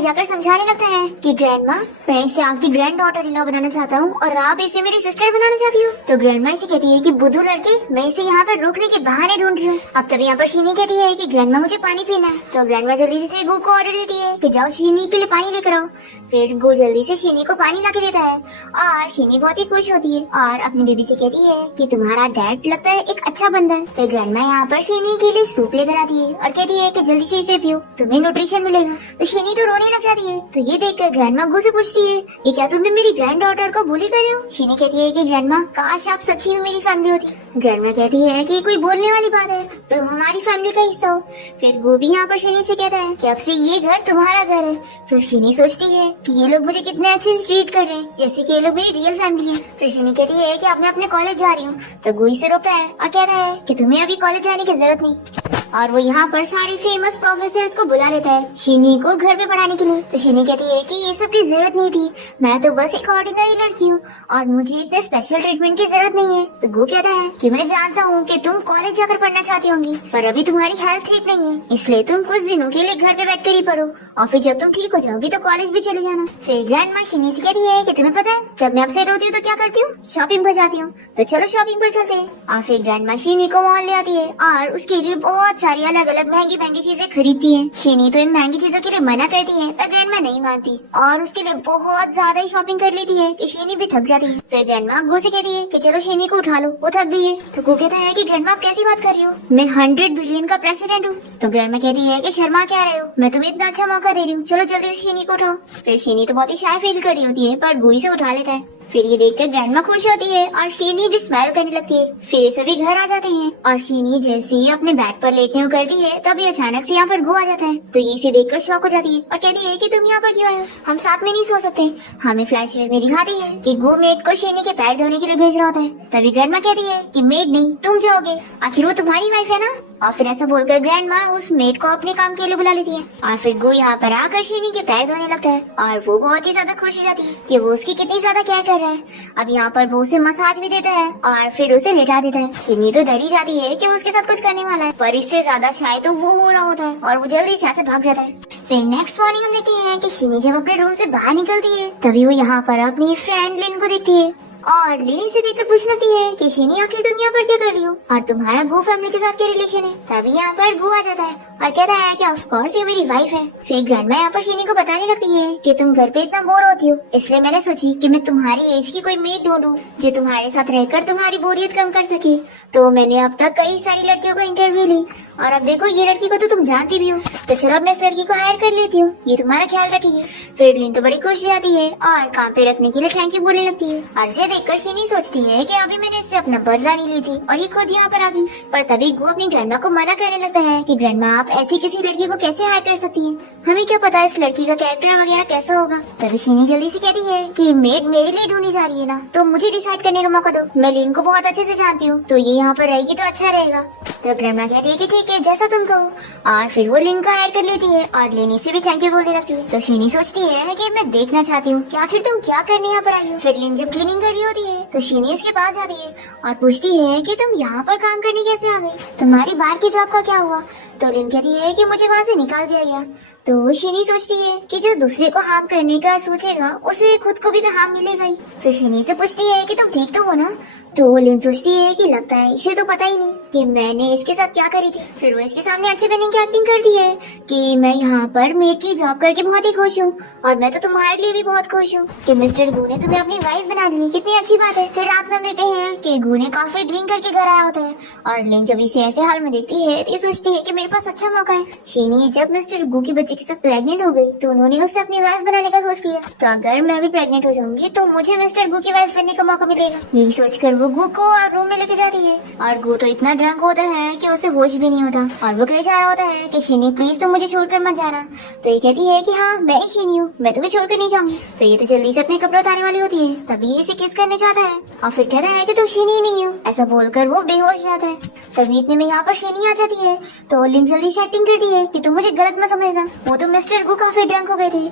जाकर समझाने लगता है कि ग्रैंडमा मैं इसे आपकी ग्रैंड डॉटर इन लॉ बनाना चाहता हूँ और आप इसे मेरी सिस्टर बनाना चाहती हो। तो ग्रैंड माँ इसे कहती है कि बुद्धू लड़के, मैं इसे यहाँ पर रोकने के बहाने ढूंढ रही हूँ। अब तभी यहाँ पर शीनी कहती है कि ग्रैंड माँ मुझे पानी पीना है। तो ग्रैंड माँ जल्दी से गो को ऑर्डर देती है कि जाओ शीनी के लिए पानी लेकर आओ। फिर गो जल्दी से शीनी को पानी ला के देता है और शीनी बहुत ही खुश होती है और अपनी बेबी से कहती है कि तुम्हारा डैड लगता है एक अच्छा बंदा है। फिर ग्रैंड माँ यहाँ पर शीनी के लिए सूप लेकर आती है और कहती है कि जल्दी से इसे पियो, तुम्हें न्यूट्रिशन मिलेगा। तो शीनी तो रोने लग जाती है। तो ये देखकर ग्रैंड माँ गो से पूछती है कि क्या तुमने मेरी ग्रैंड डॉटर को बुली कर हो। शीनी कहती है कि ग्रैंड माँ काश आप सच्ची में मेरी फैमिली होती। ग्रैंड माँ कहती है कि कोई बोलने वाली बात है, तो हमारी फैमिली का हिस्सा हो। फिर वो भी यहाँ पर शीनी से कहता है कि अब से ये घर तुम्हारा घर है। फिर शीनी सोचती है कि ये लोग मुझे कितने अच्छे से ट्रीट कर रहे हैं, जैसे कि ये लोग मेरी रियल फैमिली है। फिर शीनी कहती है कि अब मैं अपने कॉलेज जा रही हूँ। तो गोई से रोकता है और कहता है कि तुम्हें अभी कॉलेज जाने की जरूरत नहीं। और वो यहाँ पर सारे फेमस प्रोफेसर्स को बुला लेता है शीनी को घर पे पढ़ाने के लिए। तो शीनी कहती है कि ये सब की जरूरत नहीं थी, मैं तो बस एक ऑर्डिनरी लड़की हूँ और मुझे इतने स्पेशल ट्रीटमेंट की जरूरत नहीं है। तो वो कहता है कि मैं जानता हूँ कि तुम कॉलेज जाकर पढ़ना चाहती होंगी, पर अभी तुम्हारी हेल्थ ठीक नहीं है, इसलिए तुम कुछ दिनों के लिए घर पे बैठ कर ही पढ़ो और फिर जब तुम ठीक हो जाओगी तो कॉलेज भी चले जाना। फिर ग्रैंड माँ शीनी से कहती है कि तुम्हें पता है जब मैं अपसेट होती हूँ तो क्या करती हूँ, शॉपिंग पर जाती हूँ। तो चलो शॉपिंग पर चलते हैं। और फिर ग्रैंड माँ शीनी को मॉल ले आती है और उसके लिए बहुत सारी अलग अलग महंगी महंगी चीजें खरीदती है। शीनी तो इन महंगी चीजों के लिए मना करती है पर ग्रैंड माँ नहीं मानती और उसके लिए बहुत ज्यादा ही शॉपिंग कर लेती है कि शीनी भी थक जाती है। फिर ग्रैंड माँ गो से कहती है कि चलो शीनी को उठा लो, वो थक गई है। तो गो कहता है कि ग्रैंड माँ कैसी बात कर रही हो, मैं 100 बिलियन का प्रेसिडेंट हूँ। तो ग्रैंड माँ कहती है कि शर्मा क्या रहे हो, मैं तुम्हें इतना अच्छा मौका दे रही हूँ, चलो जल्दी से शीनी को उठाओ। फिर शीनी तो बहुत ही शाय फील कर रही होती है पर गोई से उठा लेता है। फिर ये देखकर ग्रैंड माँ खुश होती है और शीनी भी स्माइल करने लगती है। फिर सभी घर आ जाते हैं और शीनी जैसे ही अपने बेड पर लेटने को करती है तभी अचानक से यहाँ पर गो आ जाता है। तो ये इसे देखकर शॉक हो जाती है और कहती है कि तुम यहाँ पर क्यों आए हो, हम साथ में नहीं सो सकते। हमें फ्लैशबैक में दिखाती है कि गो मेड को शीनी के पैर धोने के लिए भेज रहा होता है। तभी ग्रैंड माँ कहती है कि मेड नहीं तुम जाओगे, आखिर वो तुम्हारी वाइफ है ना। और फिर ऐसा बोलकर ग्रैंड माँ उस मेड को अपने काम के लिए बुला लेती है और फिर गो यहाँ पर आकर शीनी के पैर धोने लगता है और वो बहुत ही ज्यादा खुश हो जाती है कि वो उसकी कितनी ज्यादा केयर कर रहा है। अब यहाँ पर वो उसे मसाज भी देता है और फिर उसे लेटा देता है। शीनी तो डरी जाती है कि वो उसके साथ कुछ करने वाला है, पर इससे ज्यादा शायद तो वो हो रहा होता है और वो जल्दी से यहाँ से भाग जाता है। फिर नेक्स्ट मॉर्निंग हम देखते हैं कि शीनी जब अपने रूम से बाहर निकलती है तभी वो यहाँ पर अपनी फ्रेंड लिन को देखती है और लिनी से देखकर पूछ लगती है कि शीनी आखिर तुम यहाँ पर क्या कर रही हो और तुम्हारा गो फैमिली के साथ क्या रिलेशन है। तभी यहाँ पर गो आ जाता है और कहता है कि ऑफ कोर्स ये मेरी वाइफ है। फिर ग्रैंड माँ यहाँ पर शीनी को बताने लगती है कि तुम घर पे इतना बोर होती हो, इसलिए मैंने सोची कि मैं तुम्हारी एज की कोई मेड ढूंढूं जो तुम्हारे साथ रहकर तुम्हारी बोरियत कम कर सके। तो मैंने अब तक कई सारी लड़कियों का इंटरव्यू ली और अब देखो ये लड़की को तो तुम जानती भी हो, तो चलो अब मैं इस लड़की को हायर कर लेती हूँ, ये तुम्हारा ख्याल रखेगी। फिर लिन तो बड़ी खुश जाती है और काम पे रखने के लिए थैंक यू बोलने लगती है और इसे देखकर शीनी सोचती है कि अभी मैंने इससे अपना बदला नहीं ली थी और ये खुद यहाँ पर आ गई। पर तभी गो अपनी ग्रैंडमा को मना करने लगता है कि ग्रैंडमा आप ऐसी किसी लड़की को कैसे हायर कर सकती हैं, हमें क्या पता इस लड़की का कैरेक्टर वगैरह कैसा होगा। तभी शीनी जल्दी से कहती है कि मेड मेरे लिए ढूंढी जा रही है ना, तो मुझे डिसाइड करने का मौका दो, मैं लिन को बहुत अच्छे से जानती हूँ, तो ये यहाँ पर रहेगी तो अच्छा रहेगा। तो ग्रैंडमा कहती है कि ठीक है जैसा तुम कहो और फिर वो लिन को हायर कर लेती है और लिनी से भी थैंक यू बोलने लगती है। तो शीनी सोचती है कि मैं देखना चाहती हूँ कि आखिर तुम क्या करने यहाँ पर आई हो। फिर लिन जब क्लीनिंग कर रही होती है तो शीनी इसके पास आती है और पूछती है कि तुम यहाँ पर काम करने कैसे आ गई, तुम्हारी बाहर की जॉब का क्या हुआ। तो लिन कहती है कि मुझे वहाँ से निकाल दिया गया। तो शीनी सोचती है कि जो दूसरे को हार्म करने का सोचेगा उसे खुद को भी तो हार्म मिलेगा ही। फिर शीनी से पूछती है कि तुम ठीक तो हो ना। तो लिन सोचती है कि लगता है इसे तो पता ही नहीं कि मैंने इसके साथ क्या करी थी। फिर वो इसके सामने अच्छे बनने की एक्टिंग करती है कि मैं यहाँ पर मेड की जॉब करके बहुत ही खुश हूँ और मैं तो तुम्हारे लिए भी बहुत खुश हूँ कि मिस्टर गू ने तुम्हें अपनी वाइफ बना ली, कितनी अच्छी बात है। फिर रात में देते हैं कि गू ने काफी ड्रिंक करके घर आया होता है और लिन जब इसे ऐसे हाल में देखती है तो ये सोचती है कि मेरे पास अच्छा मौका है। शीनी जब मिस्टर गू के बच्चे के साथ प्रेग्नेंट हो गई तो उन्होंने उससे अपनी वाइफ बनाने का सोच लिया, तो अगर मैं भी प्रेग्नेंट हो जाऊंगी तो मुझे मिस्टर गू की वाइफ बनने का मौका मिलेगा। यही सोचकर वो गू को रूम में लेके जाती है और गू तो इतना ड्रंक होता है कि उसे होश भी नहीं होता और वो कह जा रहा होता है कि शीनी प्लीज तुम मुझे छोड़कर मत जाना। तो ये कहती है कि हाँ मैं ही शीनी हूँ, मैं तुम्हें छोड़कर नहीं जाऊंगी। तो ये तो जल्दी से अपने कपड़े उतारने वाली होती है, तभी इसे किस करने चाहता है और फिर कहता है कि तुम शीनी नहीं हो। ऐसा बोलकर वो बेहोश जाता है। तभी इतने में यहाँ पर शीनी आ जाती है तो लिन जल्दी से एक्टिंग करती है कि तुम मुझे गलत मत समझना, वो तो मिस्टर गू काफी ड्रंक हो गए थे।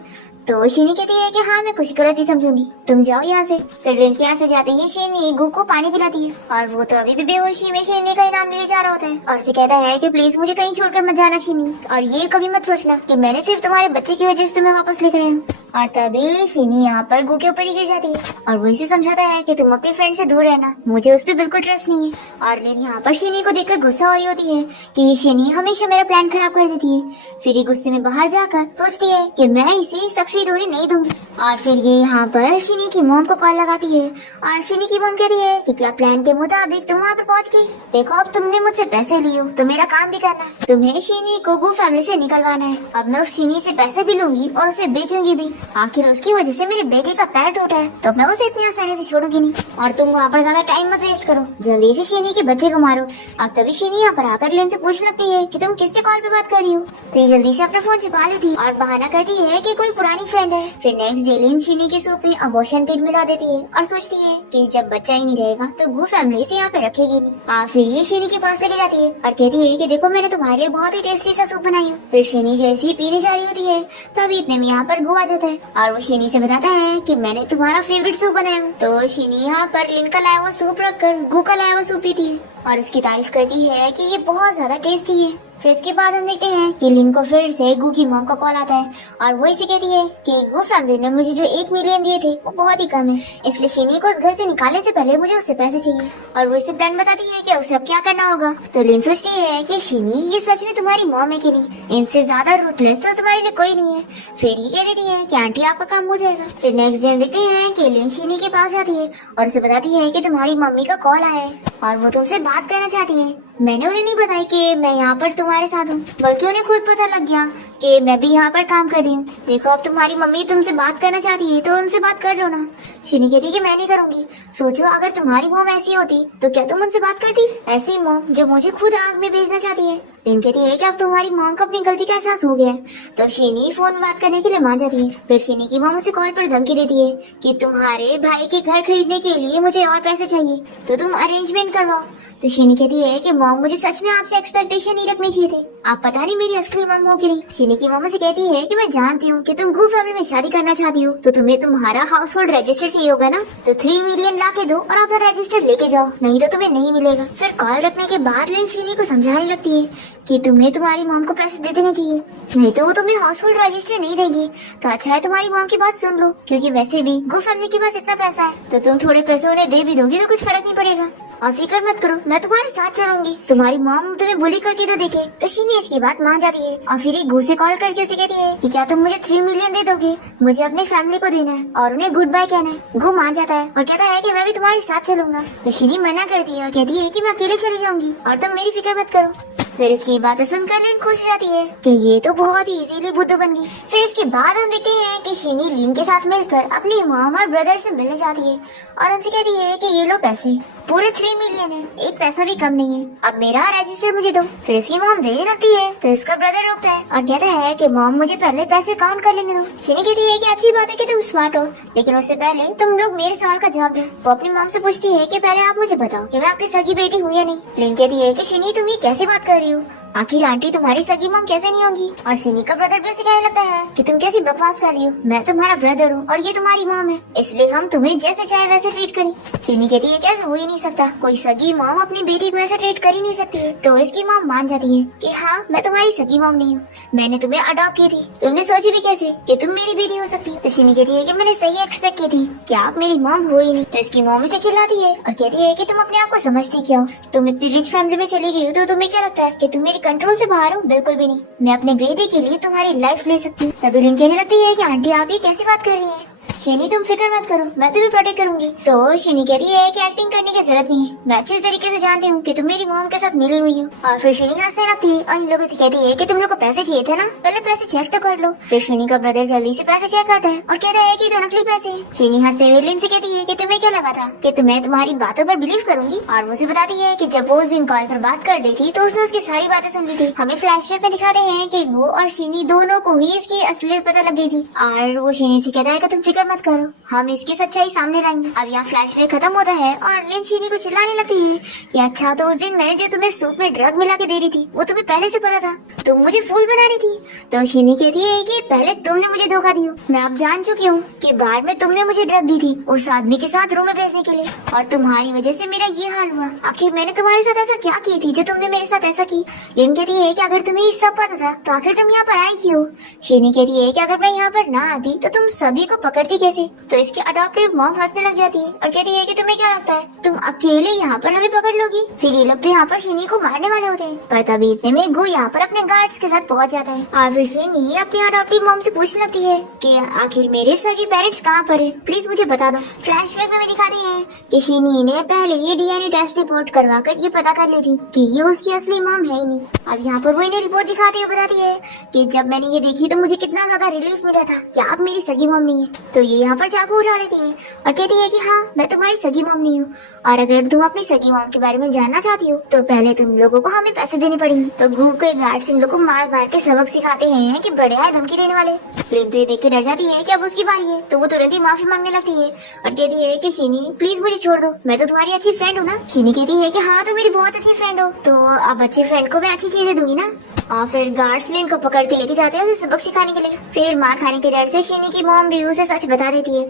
तो शीनी कहती है कि हाँ मैं कुछ गलत ही समझूंगी, तुम जाओ यहाँ से। फिर लड़की यहाँ से जाती है, शीनी गु को पानी पिलाती है और वो तो अभी भी बेहोशी में शीनी का इनाम ले जा रहा होता है और उसे कहता है कि प्लीज मुझे कहीं छोड़कर मत जाना शीनी, और ये कभी मत सोचना कि मैंने सिर्फ तुम्हारे बच्चे की वजह से तुम्हें वापस लेकर आया हूँ। और तभी शीनी यहाँ पर गु के ऊपर ही गिर जाती है और वो इसे समझाता है कि तुम अपनी फ्रेंड से दूर रहना, मुझे उस पर बिल्कुल ट्रस्ट नहीं है। और लिन यहाँ पर शीनी को देखकर गुस्सा हो रही होती है कि शीनी हमेशा मेरा प्लान खराब कर देती है। फिर ये गुस्से में बाहर जाकर सोचती है कि मैं इसे सक्सीड होने नहीं दूंगी। और फिर ये यहाँ पर शीनी की मॉम को कॉल लगाती है और शीनी की मॉम कहती है कि क्या प्लान के मुताबिक तुम वहाँ पर पहुँच गई, देखो अब तुमने मुझसे पैसे लिए हो तो मेरा काम भी करना है, तुम्हें शीनी को गु फैमिली से निकलवाना है। अब मैं उस शीनी से पैसे भी लूंगी और उसे बेचूंगी भी, आखिर उसकी वजह से मेरे बेटे का पैर टूटा है तो मैं उसे इतनी आसानी से छोड़ूंगी नहीं। और तुम वहाँ पर ज्यादा टाइम मत वेस्ट करो, जल्दी से शीनी के बच्चे को मारो। अब तभी शीनी यहाँ पर आकर लिन से पूछ लगती है कि तुम किससे कॉल पे बात कर रही हो, तो ये जल्दी से अपना फोन छिपा लेती है और बहाना करती है कि कोई पुरानी फ्रेंड है। फिर नेक्स्ट डे लिन शीनी के सूप में अबॉर्शन पिल मिला देती है और सोचती है कि जब बच्चा ही नहीं रहेगा तो गु फैमिली से यहाँ पे रखेगी नहीं। फिर ये शीनी के पास लेके जाती है और कहती है कि देखो मैंने तुम्हारे लिए बहुत ही टेस्टी सा सूप बनाई हूँ। फिर शीनी जैसी ही पीने जा रही होती है तभी इतने में यहाँ पर गु आ जाता है और वो शीनी से बताता है कि मैंने तुम्हारा फेवरेट सूप बनाया हूँ। तो शीनी यहाँ पर लिन का लाया हुआ सूप रखकर गु का लाया हुआ सूप पीती है और उसकी तारीफ करती है कि ये बहुत ज्यादा टेस्टी है। फिर इसके बाद हम देखते हैं कि लिन को फिर से गु की मॉम का कॉल आता है और वो इसे कहती है कि गु फैमिली ने मुझे जो 1 मिलियन दिए थे वो बहुत ही कम है, इसलिए शीनी को उस घर से निकालने से पहले मुझे उससे पैसे चाहिए। और वो इसे प्लान बताती है कि उसे अब क्या करना होगा। तो लिन सोचती है कि शीनी ये सच में तुम्हारी मॉम है कि नहीं, इनसे ज्यादा रूथलेस तो तुम्हारे लिए कोई नहीं है। फिर ये कह देती है कि आंटी आपका काम हो जाएगा। फिर नेक्स्ट डे देखते हैं कि लिन शीनी के पास आती है और उसे बताती है कि तुम्हारी मम्मी का कॉल आया है और वो तुमसे बात करना चाहती है। मैंने उन्हें नहीं बताया कि मैं यहाँ पर तुम्हारे साथ हूँ, बल्कि उन्हें खुद पता लग गया कि मैं भी यहाँ पर काम कर रही हूँ। देखो अब तुम्हारी मम्मी तुमसे बात करना चाहती है तो उनसे बात कर लो ना। शीनी कहती है कि मैं नहीं करूँगी। सोचो अगर तुम्हारी मॉम ऐसी होती तो क्या तुम उनसे बात करती, ऐसी मॉम जो मुझे खुद आग में भेजना चाहती है। लिन कहती है कि अब तुम्हारी मॉम को अपनी गलती का एहसास हो गया है। तो शीनी फोन में बात करने के लिए मान जाती है। फिर शीनी की मॉम उसे कॉल पर धमकी देती है कि तुम्हारे भाई के घर खरीदने के लिए मुझे और पैसे चाहिए तो तुम अरेंजमेंट करवाओ। तो शीनी कहती है कि मॉम मुझे सच में आपसे एक्सपेक्टेशन नहीं रखनी चाहिए थे, आप पता नहीं मेरी असली मॉम हो कि नहीं। शीनी की मॉम से कहती है कि मैं जानती हूँ कि तुम गु फैमिली में शादी करना चाहती हो तो तुम्हें तुम्हारा हाउस होल्ड रजिस्टर चाहिए होगा ना, तो 3 मिलियन ला के दो और अपना रजिस्टर लेके जाओ, नहीं तो तुम्हें नहीं मिलेगा। फिर कॉल रखने के बाद लिन शीनी को समझाने लगती है कि तुम्हें तुम्हारी मॉम को पैसे दे देने चाहिए, नहीं तो वो तुम्हें हाउस होल्ड रजिस्टर नहीं देगी। तो अच्छा है तुम्हारी मॉम की बात सुन लो, क्योंकि वैसे भी गु फैमिली के पास इतना पैसा है तो तुम थोड़े पैसे उन्हें दे भी दोगी तो कुछ फर्क नहीं पड़ेगा। और फिक्र मत करो, मैं तुम्हारे साथ चलूंगी, तुम्हारी मॉम तुम्हें बुली करके तो देखे। तो शीनी इसकी बात मान जाती है और फिर गु से कॉल करके उसे कहती है कि क्या तुम मुझे 3 मिलियन दे दोगे, मुझे अपनी फैमिली को देना है और उन्हें गुड बाय कहना है। गु मान जाता है और कहता है कि मैं भी तुम्हारे साथ चलूंगा। तो शीनी मना करती है और कहती है कि मैं अकेले चली जाऊंगी और तुम मेरी फिक्र मत करो। फिर इसकी बातें सुनकर लिन खुश हो जाती है कि ये तो बहुत ही इजीली बुद्धू बन गई। फिर इसके बाद हम देखते हैं कि शीनी लिन के साथ मिलकर अपनी मॉम और ब्रदर से मिलने जाती है और उनसे कहती है कि ये लो पैसे, पूरे 3 मिलियन है, एक पैसा भी कम नहीं है, अब मेरा रजिस्टर मुझे दो। फिर इसकी मॉम देने लगती है तो इसका ब्रदर रोकता है और कहता है कि मॉम मुझे पहले पैसे काउंट कर लेने दो। शीनी कहती है कि अच्छी बात है कि तुम स्मार्ट हो, लेकिन उससे पहले तुम लोग मेरे सवाल का जवाब दो। वो अपनी मॉम से पूछती है कि पहले आप मुझे बताओ कि मैं आपकी सगी बेटी हूँ या नहीं। लिन कहती है कि शीनी तुम ये कैसे बात कर रही हो, आखिर आंटी तुम्हारी सगी मॉम कैसे नहीं होंगी। और शीनी का ब्रदर भी उसे कहने लगता है कि तुम कैसी बकवास कर रही हो, मैं तुम्हारा ब्रदर हूँ और ये तुम्हारी मॉम है, इसलिए हम तुम्हें जैसे चाहे वैसे ट्रीट करें। शीनी कहती है कैसे हो ही नहीं सकता, कोई सगी मॉम अपनी बेटी को ऐसे ट्रीट कर ही नहीं सकती है। तो इसकी मॉम मान जाती है कि हाँ मैं तुम्हारी सगी मॉम नहीं हूँ, मैंने तुम्हें अडॉप्ट की थी, तुमने सोची भी कैसे कि तुम मेरी बेटी हो सकती है। तो शीनी कहती है कि मैंने सही एक्सपेक्ट की थी कि आप मेरी मॉम हो ही नहीं। तो इसकी मॉम इसे चिल्लाती है और कहती है कि तुम अपने आप को समझती क्या हो, तुम इतनी रिच फैमिली में चली गई हो तो तुम्हें क्या लगता है कि तुम मेरी कंट्रोल से बाहर हो। बिल्कुल भी नहीं, मैं अपने बेटे के लिए तुम्हारी लाइफ ले सकती हूँ। तभी लिन कहने लगती है कि आंटी आप ये कैसी बात कर रही हैं, शीनी तुम फिक्र मत करो, मैं तुम्हें प्रोटेक्ट करूंगी। तो शीनी कहती है कि एक्टिंग करने की जरूरत नहीं है, मैं अच्छे तरीके से जानती हूँ कि तुम मेरी मॉम के साथ मिली हुई हो। और फिर शीनी हंसने लगती है और इन लोगों से कहती है कि तुम लोग को पैसे चाहिए थे ना, पहले पैसे चेक तो कर लो। फिर शीनी का ब्रदर जल्दी से पैसे चेक करता है और कहता है कि तो नकली पैसे। शीनी हंसते हुए लिन से कहती है कि तुम्हें क्या लगा था कि मैं तुम्हारी बातों पर बिलीव करूंगी। और वो उसे बताती है कि जब वो उस दिन कॉल पर बात कर रही थी तो उसने उसकी सारी बातें सुन ली थी। हमें फ्लैशबैक में दिखाते हैं कि वो और शीनी दोनों को ही इसकी असलियत पता लग गई थी। और वो शीनी से कहता है कि तुम फिक्र मत करो, हम इसकी सच्चाई सामने लाएंगे। अब यहाँ फ्लैशबैक खत्म होता है और लिन शीनी को चिल्लाने लगती है कि अच्छा तो उस दिन मैंने जो तुम्हें सूप में ड्रग मिला के दे रही थी वो तुम्हें पहले से पता था। तुम मुझे फूल बना रही थी। तो शिनी कहती है कि पहले तुमने मुझे धोखा दिया, मैं अब जान चुकी हूँ कि बाद में तुमने मुझे ड्रग दी थी उस आदमी के साथ रूम में भेजने के लिए, और तुम्हारी वजह से मेरा ये हाल हुआ। आखिर मैंने तुम्हारे साथ ऐसा क्या की थी जो तुमने मेरे साथ ऐसा की। लिन कहती है कि अगर तुम्हें ये सब पता था तो आखिर तुम यहाँ पर आई क्यों। शिनी कहती है कि अगर मैं यहाँ पर ना आती तो तुम सभी को पकड़ती कैसे। तो इसकी अडॉप्टिव मॉम हंसने लग जाती है और कहती है कि तुम्हें क्या लगता है तुम अकेले यहाँ पर हमें पकड़ लोगी। फिर ये लोग तो यहाँ पर शिनी को मारने वाले होते हैं, पर तभी इतने में गु यहाँ पर अपने गार्ड्स के साथ पहुँच जाता है। और फिर शिनी अपनी अडॉप्टिव मॉम से पूछने लगती है कि आखिर मेरे सगे पेरेंट्स कहाँ पर है, प्लीज मुझे बता दो। फ्लैशबैक में दिखाते हैं कि शिनी ने पहले ही डीएनए टेस्ट रिपोर्ट करवा कर ये पता कर ली थी कि ये उसकी असली मॉम है ही नहीं। अब यहाँ पर वो इन्हें रिपोर्ट दिखाते हुए बताती है कि जब मैंने ये देखी तो मुझे कितना ज्यादा रिलीफ मिला था कि आप मेरी सगी मॉम नहीं है। तो ये यहाँ पर चाकू उठा लेती है और कहती है कि हाँ मैं तुम्हारी सगी मॉम नहीं हूँ, और अगर तुम अपनी सगी मॉम के बारे में जानना चाहती हो तो पहले तुम लोगों को हमें पैसे देने पड़ेंगे। तो गू के गार्ड्स इन लोगों को मार मार के सबक सिखाते हैं कि बड़े आए धमकी देने वाले। लिन तो ये देख के डर जाती है कि अब उसकी बारी है, तो वो तुरंत ही माफी मांगने लगती है और कहती है कि शिनी प्लीज मुझे छोड़ दो, मैं तो तुम्हारी अच्छी फ्रेंड हूँ ना। शिनी कहती है कि हाँ तुम मेरी बहुत अच्छी फ्रेंड हो, तो अब अच्छी फ्रेंड को मैं अच्छी चीजें दूंगी ना। और फिर गार्ड्स लिन को पकड़ के लेके जाते हैं उसे सबक सिखाने के लिए। फिर मार खाने के डर से शिनी की मॉम भी उसे सच बता देती है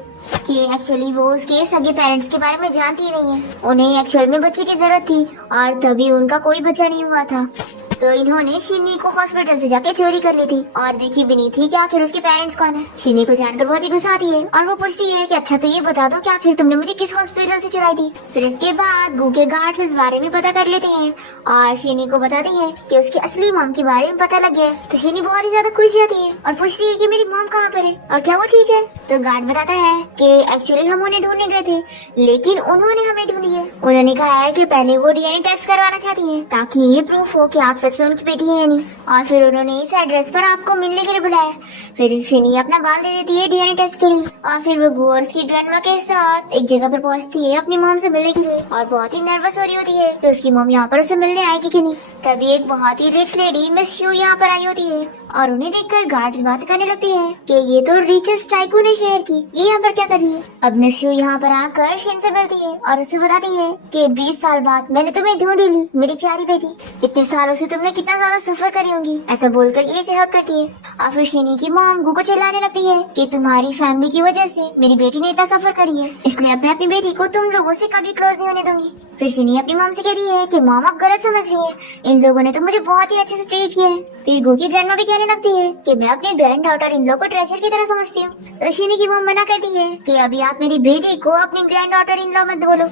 कि एक्चुअली वो उसके सगे पेरेंट्स के बारे में जानती नहीं है, उन्हें एक्चुअल में बच्चे की जरूरत थी और तभी उनका कोई बच्चा नहीं हुआ था। तो इन्होंने शिनी को हॉस्पिटल से जाके चोरी कर ली थी और देखी भी नहीं थी कि आखिर उसके पेरेंट्स कौन है। शिनी को जानकर बहुत ही गुस्सा आती है और वो पूछती है कि अच्छा तो ये बता दो कि आखिर तुमने मुझे किस हॉस्पिटल से चुराई थी। फिर इसके बाद गू के गार्ड्स इस बारे में पता कर लेते हैं और शिनी को बताते हैं कि उसकी असली मॉम के बारे में पता लग गया। तो शिनी बहुत ही ज्यादा खुश जाती है और पूछती है कि मेरी मॉम कहाँ पर है और क्या वो ठीक है। तो गार्ड बताता है कि एक्चुअली हम उन्हें ढूंढने गए थे लेकिन उन्होंने हमें ढूंढी है। उन्होंने कहा है कि पहले वो डीएनए टेस्ट करवाना चाहती है ताकि ये प्रूफ हो कि आप सच में उनकी बेटी है। और फिर उन्होंने इस एड्रेस पर आपको मिलने के लिए बुलाया। फिर शिनी अपना बाल दे देती है डीएनए टेस्ट के लिए और फिर वो गू और उसकी ग्रैंडमा के साथ एक जगह पर पहुंचती है अपनी मॉम से मिलने के लिए और बहुत ही नर्वस हो रही होती है कि उसकी मॉम यहाँ पर उसे मिलने आएगी कि नहीं। तभी एक बहुत ही रिच लेडी मिस शू यहाँ पर आई होती है और उन्हें देखकर गार्ड्स बात करने लगती है कि ये तो रिचेस्ट टाइकून है शहर की, ये यहाँ पर क्या कर रही है। अब मिस शू यहाँ पर आकर शिन से मिलती है और उसे बताती है कि 20 साल बाद मैंने तुम्हें ढूंढ ली मेरी प्यारी बेटी, इतने सालों से तुमने कितना ज्यादा सफर करी होंगी। ऐसा बोलकर ये इसे हक करती है और फिर शिनी की मॉम गू को चिल्लाने लगती है कि तुम्हारी फैमिली की वजह से मेरी बेटी ने इतना सफर करी है, इसलिए मैं अपनी बेटी को तुम लोगों से कभी क्लोज नहीं होने दूंगी। फिर शिनी अपनी मॉम से कहती है कि मॉम आप गलत समझ रही है, इन लोगों ने तो मुझे बहुत ही अच्छे से ट्रीट किया है। फिर गू की ग्रैंडमा भी कहने लगती है कि मैं अपनी ग्रैंड डॉटर इन लोग को ट्रेजर की तरह समझती हूँ। तो शिनी की मॉम मना करती है कि अभी आप मेरी बेटी को अपनी ग्रैंड डॉटर इन लॉ मत बोलो।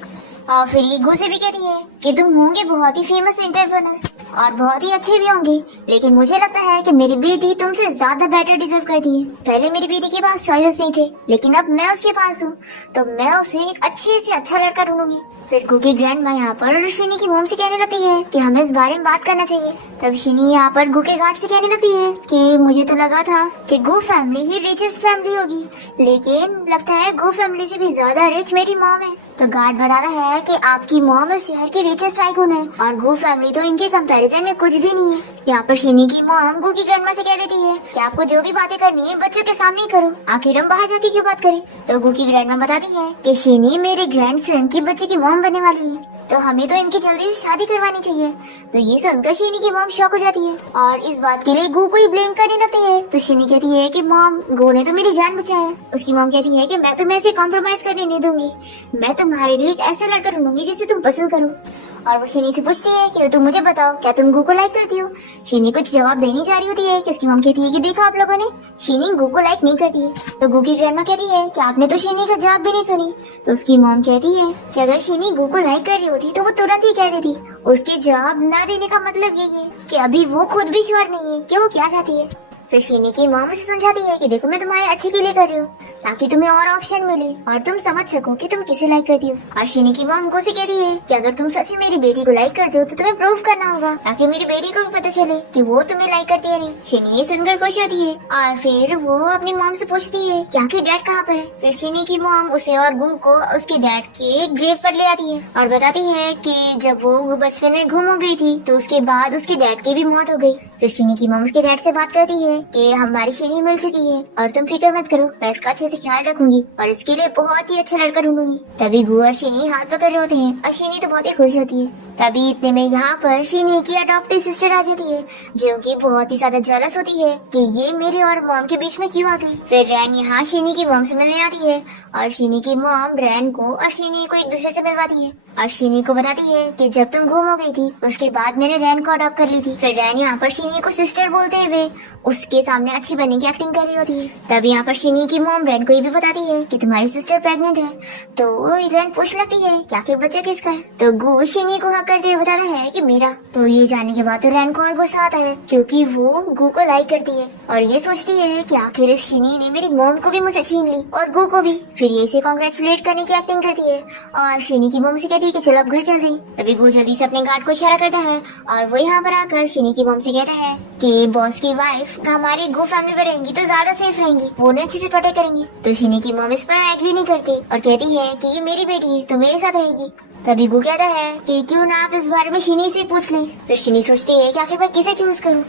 और फिर ये गू से भी कहती है कि तुम होंगे बहुत ही फेमस एंटरप्रेन्योर और बहुत ही अच्छे भी होंगे, लेकिन मुझे लगता है कि मेरी बेटी तुमसे ज्यादा बेटर डिजर्व करती है। पहले मेरी बेटी के पास चॉइसेस नहीं थे लेकिन अब मैं उसके पास हूँ, तो मैं उसे एक अच्छे से अच्छा लड़का ढूंढूंगी। फिर गू की ग्रैंडमा यहाँ पर शिनी की मॉम से कहने लगती है कि हमें इस बारे में बात करना चाहिए। तब शिनी यहाँ पर गू के गार्ड से कहने लगती है कि मुझे तो लगा था कि गू फैमिली ही रिचेस्ट फैमिली होगी, लेकिन लगता है गू फैमिली से भी ज्यादा रिच मेरी मॉम है। तो गार्ड बताता है कि आपकी मॉम इस शहर की रिचेस्ट टाइकून है और गू फैमिली तो इनके कंपैरिजन में कुछ भी नहीं है। यहाँ पर शिनी की मॉम गू की ग्रैंडमा से कह देती है कि आपको जो भी बातें करनी है बच्चों के सामने ही करो, आखिर हम बाहर जाके क्यों बात करें। तो गू की ग्रैंडमा बताती है कि शिनी मेरे ग्रैंडसन की बच्चे की मॉम बनने वाली है, तो हमें तो इनकी जल्दी से शादी करवानी चाहिए। तो ये सुनकर शिनी की मॉम शॉक हो जाती है और इस बात के लिए गू को ही ब्लेम करने लगती है। तो शिनी कहती है कि मॉम गू ने तो मेरी जान बचाया। उसकी मॉम कहती है कि मैं तुम्हें ऐसे कॉम्प्रोमाइज करने नहीं दूंगी, मैं तुम्हारे लिए एक ऐसा लड़का ढूंढूंगी जिसे तुम पसंद करो। और वो शिनी से पूछती है कि तुम मुझे बताओ क्या तुम गू को लाइक करती हो। शिनी कुछ जवाब देनी चाह रही होती है कि उसकी मॉम कहती है कि देखा आप लोगों ने, शिनी गू को लाइक नहीं करती है। तो गू की ग्रैंडमा कहती है कि आपने तो शिनी का जवाब भी नहीं सुनी। तो उसकी मॉम कहती है कि अगर शिनी गू को लाइक कर रही होती तो वो तुरंत ही कह देती। उसके जवाब न देने का मतलब यही है कि अभी वो खुद भी श्योर नहीं है कि वो क्या चाहती है। फिर शिनी की मॉम उसे समझाती है कि देखो मैं तुम्हारे अच्छे के लिए कर रही हूँ ताकि तुम्हें और ऑप्शन मिले और तुम समझ सको कि तुम किसे लाइक करती हो। और शिनी की मॉम को से कहती है कि अगर तुम सच में मेरी बेटी को लाइक करते हो तो तुम्हें प्रूव करना होगा ताकि मेरी बेटी को भी पता चले कि वो तुम्हें लाइक करती है नहीं। शिनी ये सुनकर खुश होती है और फिर वो अपनी मॉम से पूछती है कि आखिर डैड कहाँ पर है। फिर शिनी की मॉम उसे और गू को उसके डैड के ग्रेव पर ले आती है और बताती है कि जब वो बचपन में गुम हो गई थी तो उसके बाद उसके डैड की भी मौत हो गई। फिर शिनी की मॉम उसके डैड से बात करती है कि हमारी शेनी मिल चुकी है और तुम फिक्र मत करो, मैं इसका अच्छे से ख्याल रखूंगी और इसके लिए बहुत ही अच्छा लड़का ढूंढूंगी। तभी गु और शेनी हाथ पकड़ रहे होते हैं और शेनी तो बहुत ही खुश होती है। तभी इतने में यहाँ पर शेनी की अडॉप्टिव सिस्टर आ जाती है, जो कि बहुत ही ज्यादा जेलस होती है कि ये मेरे और मॉम के बीच में क्यों आ गई। फिर रैन यहाँ शेनी की मॉम से मिलने आती है और शेनी की मॉम रैन को और शेनी को एक दूसरे से मिलवाती है और शेनी को बताती है कि जब तुम गुम हो गई थी उसके बाद मैंने रैन को अडॉप्ट कर ली थी। फिर रैन यहाँ पर शेनी को सिस्टर बोलते हुए उसके सामने अच्छी बनने की एक्टिंग कर रही होती है। तभी यहाँ पर शेनी की मॉम रैन को ये भी बताती है कि तुम्हारी सिस्टर प्रेग्नेंट है। तो रैन पूछ लगती है कि आखिर बच्चा किसका है। तो गु शेनी को हक करते हुए बताता है कि मेरा। तो ये जानने के बाद तो रैन को और गुस्सा आता है क्योंकि वो गु को लाइक करती है और ये सोचती है कि आखिर इस शेनी ने मेरी मॉम को भी मुझसे छीन ली और गु को भी। फिर ये इसे कांग्रेचुलेट करने की एक्टिंग करती है और शेनी की मॉम से कहती है कि चलो अब घर चल रही। तभी गु जल्दी से अपने गार्ड को इशारा करता है और वो यहाँ पर आकर शेनी की मॉम से कहता है कि बॉस की वाइफ हमारी गु फैमिली में रहेंगी तो ज्यादा सेफ रहेंगी, वो उन्हें अच्छे से प्रोटेक्ट करेंगी। तो शेनी की मॉम इस पर एग्री नहीं करती और कहती है कि ये मेरी बेटी है तो मेरे साथ रहेगी। तभी गु कहता है कि क्यों ना आप इस बारे में शेनी से पूछ लें। फिर शेनी सोचती है कि आखिर मैं किसे चूज करूं,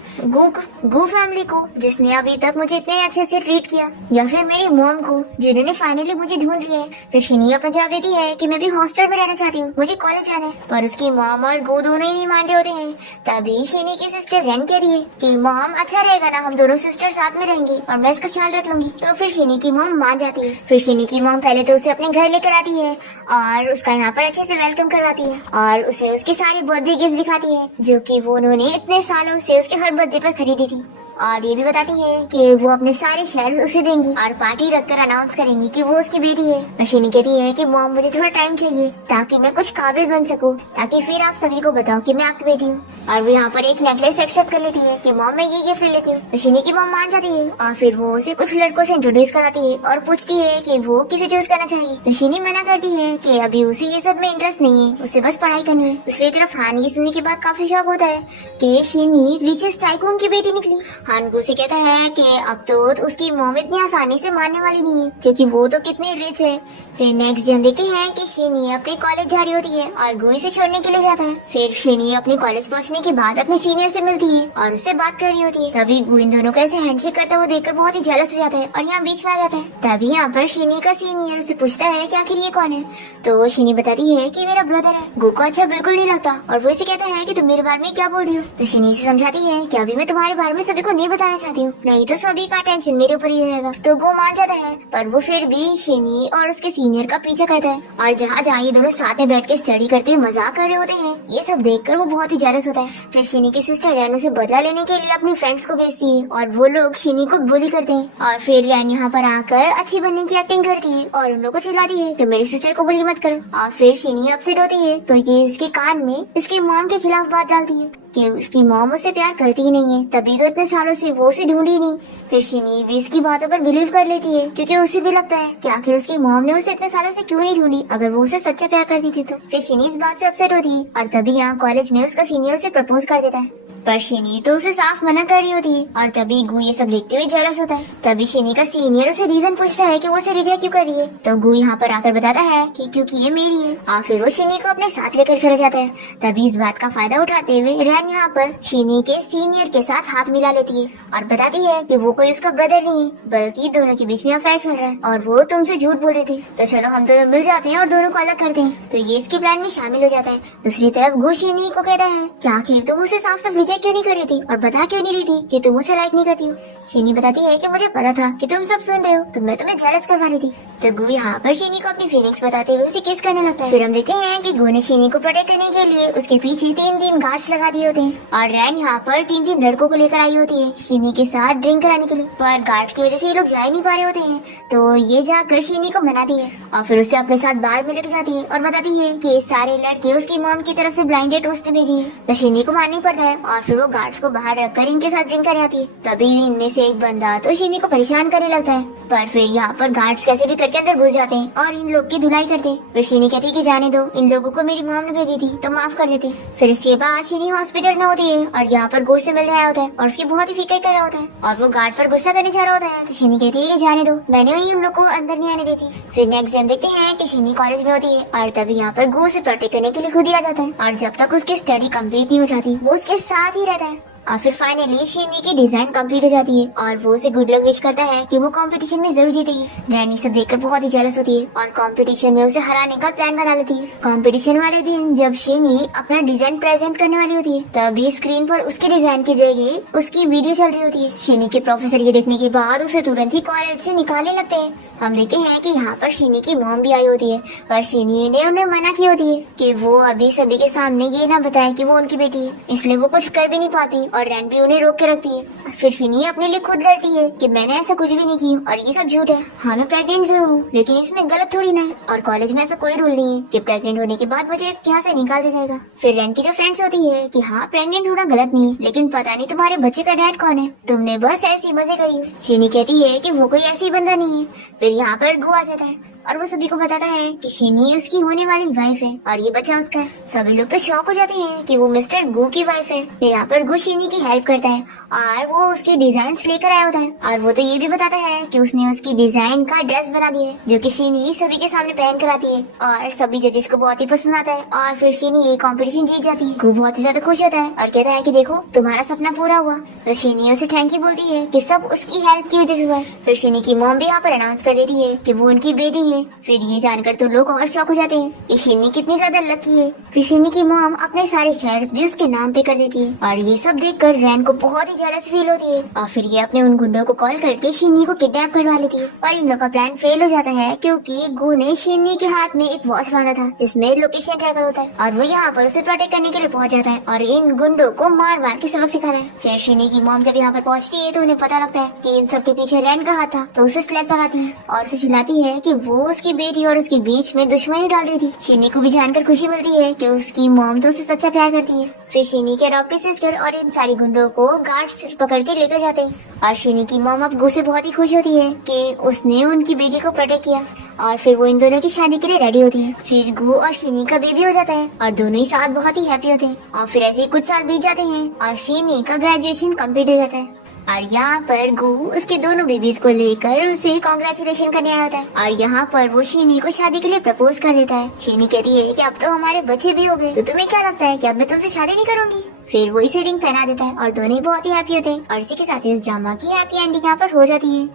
गु फैमिली को जिसने अभी तक मुझे इतने अच्छे से ट्रीट किया या फिर मेरी मॉम को जिन्होंने फाइनली मुझे ढूंढ लिया है। फिर शेनी अपना जवाब देती है कि मैं भी हॉस्टल में रहना चाहती हूँ, मुझे कॉलेज जाना है। पर उसकी मॉम और गु दोनों ही नहीं मान रहे होते हैं। तभी शेनी की सिस्टर रैन कह रही है कि मॉम अच्छा रहेगा ना, हम दोनों सिस्टर साथ में रहेंगे और मैं इसका ख्याल रख लूंगी। तो फिर शेनी की मॉम मान जाती है। फिर शेनी की मॉम पहले तो उसे अपने घर लेकर आती है और उसका यहाँ पर अच्छे से वेलकम करवाती है और उसे उसके सारे बर्थडे गिफ्ट दिखाती है जो कि वो उन्होंने इतने सालों से उसके हर बर्थडे पर खरीदी थी। और ये भी बताती है कि वो अपने सारे शेयर्स उसे देंगी और पार्टी रखकर अनाउंस करेंगी कि वो उसकी बेटी है। और शेनी कहती है कि मॉम मुझे थोड़ा टाइम चाहिए ताकि मैं कुछ काबिल बन सकूं, ताकि फिर आप सभी को बताओ कि मैं आपकी बेटी हूँ। और वो यहाँ पर एक नेकलेस एक्सेप्ट कर लेती है कि मॉम मैं ये गिफ्ट ले लेती हूँ। तो शेनी की मॉम मान जाती है और फिर वो उसे कुछ लड़कों से इंट्रोड्यूस कराती है और पूछती है कि वो किसे चूज करना चाहिए। तो शेनी मना करती है कि अभी उसे ये सब में इंटरेस्ट नहीं है, उसे बस पढ़ाई करनी है। दूसरी तरफ हान ये सुनने के बाद काफी शौक होता है कि शेनी रिचेस्ट टाइकून की बेटी निकली। हान गु से कहता है कि अब तो उसकी मॉम इतनी आसानी से मानने वाली नहीं है क्योंकि वो तो कितनी रिच है। फिर नेक्स्ट डे हम देखते हैं कि शेनी अपने कॉलेज जा रही होती है और गु इसे छोड़ने के लिए जाता है। फिर शेनी अपने कॉलेज पहुंचने के बाद अपने सीनियर से मिलती है और उससे बात कर रही होती है। तभी गु इन दोनों का ऐसे हैंडशेक करता हुआ देखकर बहुत ही जेलस हो जाता है और यहाँ बीच में आ जाता है। तभी यहाँ पर शेनी का सीनियर उसे पूछता है कि आखिर ये कौन है। तो शेनी बताती है कि मेरा ब्रदर है। गु को अच्छा बिल्कुल नहीं लगता और वो इसे कहता है कि तुम मेरे बारे में क्या बोल रही हो। तो शेनी से समझाती है कि अभी मैं तुम्हारे बारे में सभी को नहीं बताना चाहती हूँ, नहीं तो सभी का टेंशन मेरे ऊपर ही रहेगा। तो गु मान जाता है पर वो फिर भी शेनी और उसके सीनियर का पीछा करता है और जहाँ जहाँ ये दोनों साथ में बैठ के स्टडी करते हुए मजाक कर रहे होते हैं, ये सब देखकर वो बहुत ही जेलस होता है। फिर शेनी की सिस्टर रैन उसे बदला लेने के लिए अपनी फ्रेंड्स को भेजती है और वो लोग शेनी को बुली करते हैं। और फिर रैन यहाँ पर आकर अच्छी बनने की एक्टिंग करती है और उन लोगों को चिल्लाती है कि मेरी सिस्टर को बुली मत करो। और फिर शेनी अपसेट होती है तो ये इसके कान में इसकी मॉम के खिलाफ बात डालती है कि उसकी मॉम उससे प्यार करती ही नहीं है, तभी तो इतने सालों से वो उसे ढूंढी नहीं। फिर शेनी भी इसकी बातों पर बिलीव कर लेती है क्योंकि उसे भी लगता है कि आखिर उसकी मॉम ने उसे इतने सालों से क्यों नहीं ढूंढी अगर वो उसे सच्चा प्यार करती थी। तो फिर शेनी इस बात से अपसेट होती है और तभी यहाँ कॉलेज में उसका सीनियर उसे प्रपोज कर देता है। पर शेनी तो उसे साफ मना कर रही होती है और तभी गु ये सब देखते हुए जेलस होता है। तभी शेनी का सीनियर उसे रीजन पूछता है कि वो उसे रिजेक्ट क्यों कर रही है। तो गु यहाँ पर आकर बताता है कि क्योंकि ये मेरी है और फिर वो शेनी को अपने साथ लेकर चला जाता है। तभी इस बात का फायदा उठाते हुए रैन यहाँ पर शेनी के सीनियर के साथ हाथ मिला लेती है और बताती है कि वो कोई उसका ब्रदर नहीं है बल्कि दोनों के बीच में अफेयर चल रहा है और वो तुमसे झूठ बोल रहे थे, तो चलो हम दोनों मिल जाते हैं और दोनों को अलग करते हैं। तो ये इसके प्लान में शामिल हो जाता है। दूसरी तरफ गु शेनी को कहता है कि आखिर तुम उसे साफ साफ रिजेक्ट क्यों नहीं कर रही थी और बता क्यों नहीं रही थी कि तुम उसे लाइक नहीं करती हो। शेनी बताती है कि मुझे पता था कि तुम सब सुन रहे हो तो मैं तुम्हें जेलस करवा रही थी। तो गु यहाँ पर शेनी को अपनी फीलिंग्स बताते हुए उसे किस करने लगता है। फिर हम देखते हैं कि गु ने शेनी को प्रोटेक्ट करने के लिए उसके पीछे 3 गार्ड्स लगा दिए होते हैं और रैन यहाँ पर 3 लड़कों को लेकर आई होती है शेनी के साथ ड्रिंक कराने के लिए। पर गार्ड की वजह से ये लोग जा ही नहीं पा रहे होते हैं तो ये जाकर शेनी को मनाती है और फिर उसे अपने साथ बाहर में लेकर जाती है और बताती है कि सारे लड़के उसकी मॉम की तरफ से ब्लाइंड डेट उसने भेजी है। तो शेनी को मानना ही पड़ता है और फिर वो गार्ड्स को बाहर रखकर इनके साथ ड्रिंक कर आती है। तभी इनमें से एक बंदा तो शेनी को परेशान करने लगता है पर फिर यहाँ पर गार्ड्स कैसे भी करके अंदर घुस जाते हैं और इन लोग की धुलाई करते हैं। फिर शेनी कहती है कि जाने दो, इन लोगों को मेरी मॉम ने भेजी थी तो माफ कर देते। फिर इसके बाद शेनी हॉस्पिटल में होती है और यहाँ पर गोश्त से मिलने आया होता है और उसकी बहुत ही फिक्र कर रहा होता है और वो गार्ड पर गुस्सा करने जा रहा होता है। तो शेनी कहती है कि जाने दो, मैंने ही उन लोग को अंदर नहीं आने देती। फिर नेक्स्ट दिन देखते हैं कि शेनी कॉलेज में होती है और तभी यहाँ पर गो से प्रोटेक्ट करने के लिए खुद ही आ जाता है और जब तक उसकी स्टडी कंप्लीट नहीं हो जाती वो उसके साथ ही रहता है। और फिर फाइनली शिनी की डिजाइन कंप्लीट हो जाती है और वो उसे गुड लक विश करता है कि वो कंपटीशन में जरूर जीतेगी। रैनी सब देखकर बहुत ही जेलस होती है और कंपटीशन में उसे हराने का प्लान बना लेती है। कंपटीशन वाले दिन जब शिनी अपना डिजाइन प्रेजेंट करने वाली होती है तभी स्क्रीन पर उसके डिजाइन की जगह उसकी वीडियो चल रही होती है। शिनी के प्रोफेसर ये देखने के बाद उसे तुरंत ही कॉलेज से निकालने लगते हैं। हम देखते हैं कि यहाँ पर शिनी की मॉम भी आई होती है पर शिनी ने उन्हें मना की होती है कि वो अभी सभी के सामने ये ना बताए कि वो उनकी बेटी है, इसलिए वो कुछ कर भी नहीं पाती और रैन भी उन्हें रोक के रखती है। फिर शिनी अपने लिए खुद लड़ती है कि मैंने ऐसा कुछ भी नहीं की और ये सब झूठ है। हाँ मैं प्रेग्नेंट जरूर हूँ लेकिन इसमें गलत थोड़ी ना है और कॉलेज में ऐसा कोई रूल नहीं है कि प्रेग्नेंट होने के बाद मुझे यहाँ से निकाल दिया जाएगा। फिर रैन की जो फ्रेंड्स होती है कि हाँ प्रेग्नेंट होना गलत नहीं है लेकिन पता नहीं तुम्हारे बच्चे का डैड कौन है, तुमने बस ऐसी मजे करी हो। शिनी कहती है कि वो कोई ऐसी बंदा नहीं है। फिर यहाँ पर गो आ जाता है और वो सभी को बताता है कि शिनी उसकी होने वाली वाइफ है और ये बच्चा उसका है। सभी लोग तो शॉक हो जाते हैं कि वो मिस्टर गो की वाइफ है। फिर यहाँ पर गो शिनी की हेल्प करता है और वो उसके डिजाइन लेकर आया होता है और वो तो ये भी बताता है कि उसने उसकी डिजाइन का ड्रेस बना दिया है जो कि शिनी सभी के सामने पहन कर आती है और सभी जजेस को बहुत ही पसंद आता है। और फिर शिनी ये कॉम्पिटिशन जीत जाती है। गो बहुत ही ज्यादा खुश होता है और कहता है कि देखो तुम्हारा सपना पूरा हुआ। तो शिनी उसे थैंक यू बोलती है कि सब उसकी हेल्प की वजह से हुआ। फिर शिनी की मॉम भी यहाँ पर अनाउंस कर देती है कि वो उनकी बेटी है। फिर ये जानकर तो लोग और शॉक हो जाते हैं कि शिनी कितनी ज्यादा लकी है। फिर शिनी की मॉम अपने सारे शेयर्स भी उसके नाम पे कर देती है और ये सब देखकर रैन को बहुत ही जेलस फील होती है और फिर ये अपने उन गुंडों को कॉल करके शिनी को किडनैप करवा लेती है। और इन लोगों का प्लान फेल हो जाता है क्योंकि गू ने शिनी के हाथ में एक वॉच बांधा था जिसमें लोकेशन ट्रैकर होता है और वो यहाँ पर उसे प्रोटेक्ट करने के लिए पहुंच जाता है और इन गुंडों को मार मार के सबक सिखाता है। फिर शिनी की मॉम जब यहाँ पर पहुँचती है तो उन्हें पता लगता है कि इन सब के पीछे रैन का हाथ था तो उसे स्लैप लगाती है और उसे चिल्लाती है कि वो उसकी बेटी और उसके बीच में दुश्मनी डाल रही थी। शिनी को भी जानकर खुशी मिलती है कि उसकी मॉम तो उसे सच्चा प्यार करती है। फिर शिनी के अडॉप्टिव सिस्टर और इन सारी गुंडों को गार्ड्स पकड़ के लेकर जाते हैं और शिनी की मॉम अब गू से बहुत ही खुश होती है कि उसने उनकी बेटी को प्रोटेक्ट किया और फिर वो इन दोनों की शादी के लिए रेडी होती है। फिर गू और शिनी का बेबी हो जाता है और दोनों ही साथ बहुत ही हैप्पी होते हैं और फिर ऐसे ही कुछ साल बीत जाते हैं और शिनी का ग्रेजुएशन कंप्लीट हो जाता है और यहाँ पर गू उसके दोनों बेबीज को लेकर उसे कांग्रेचुलेशन करने आया होता है और यहाँ पर वो शिनी को शादी के लिए प्रपोज कर देता है। शिनी कहती है कि अब तो हमारे बच्चे भी हो गए तो तुम्हें क्या लगता है कि अब मैं तुमसे शादी नहीं करूंगी। फिर वो इसे रिंग पहना देता है और दोनों ही बहुत ही हैप्पी होते हैं और इसी के साथ इस ड्रामा की हैप्पी एंडिंग यहाँ पर हो जाती है।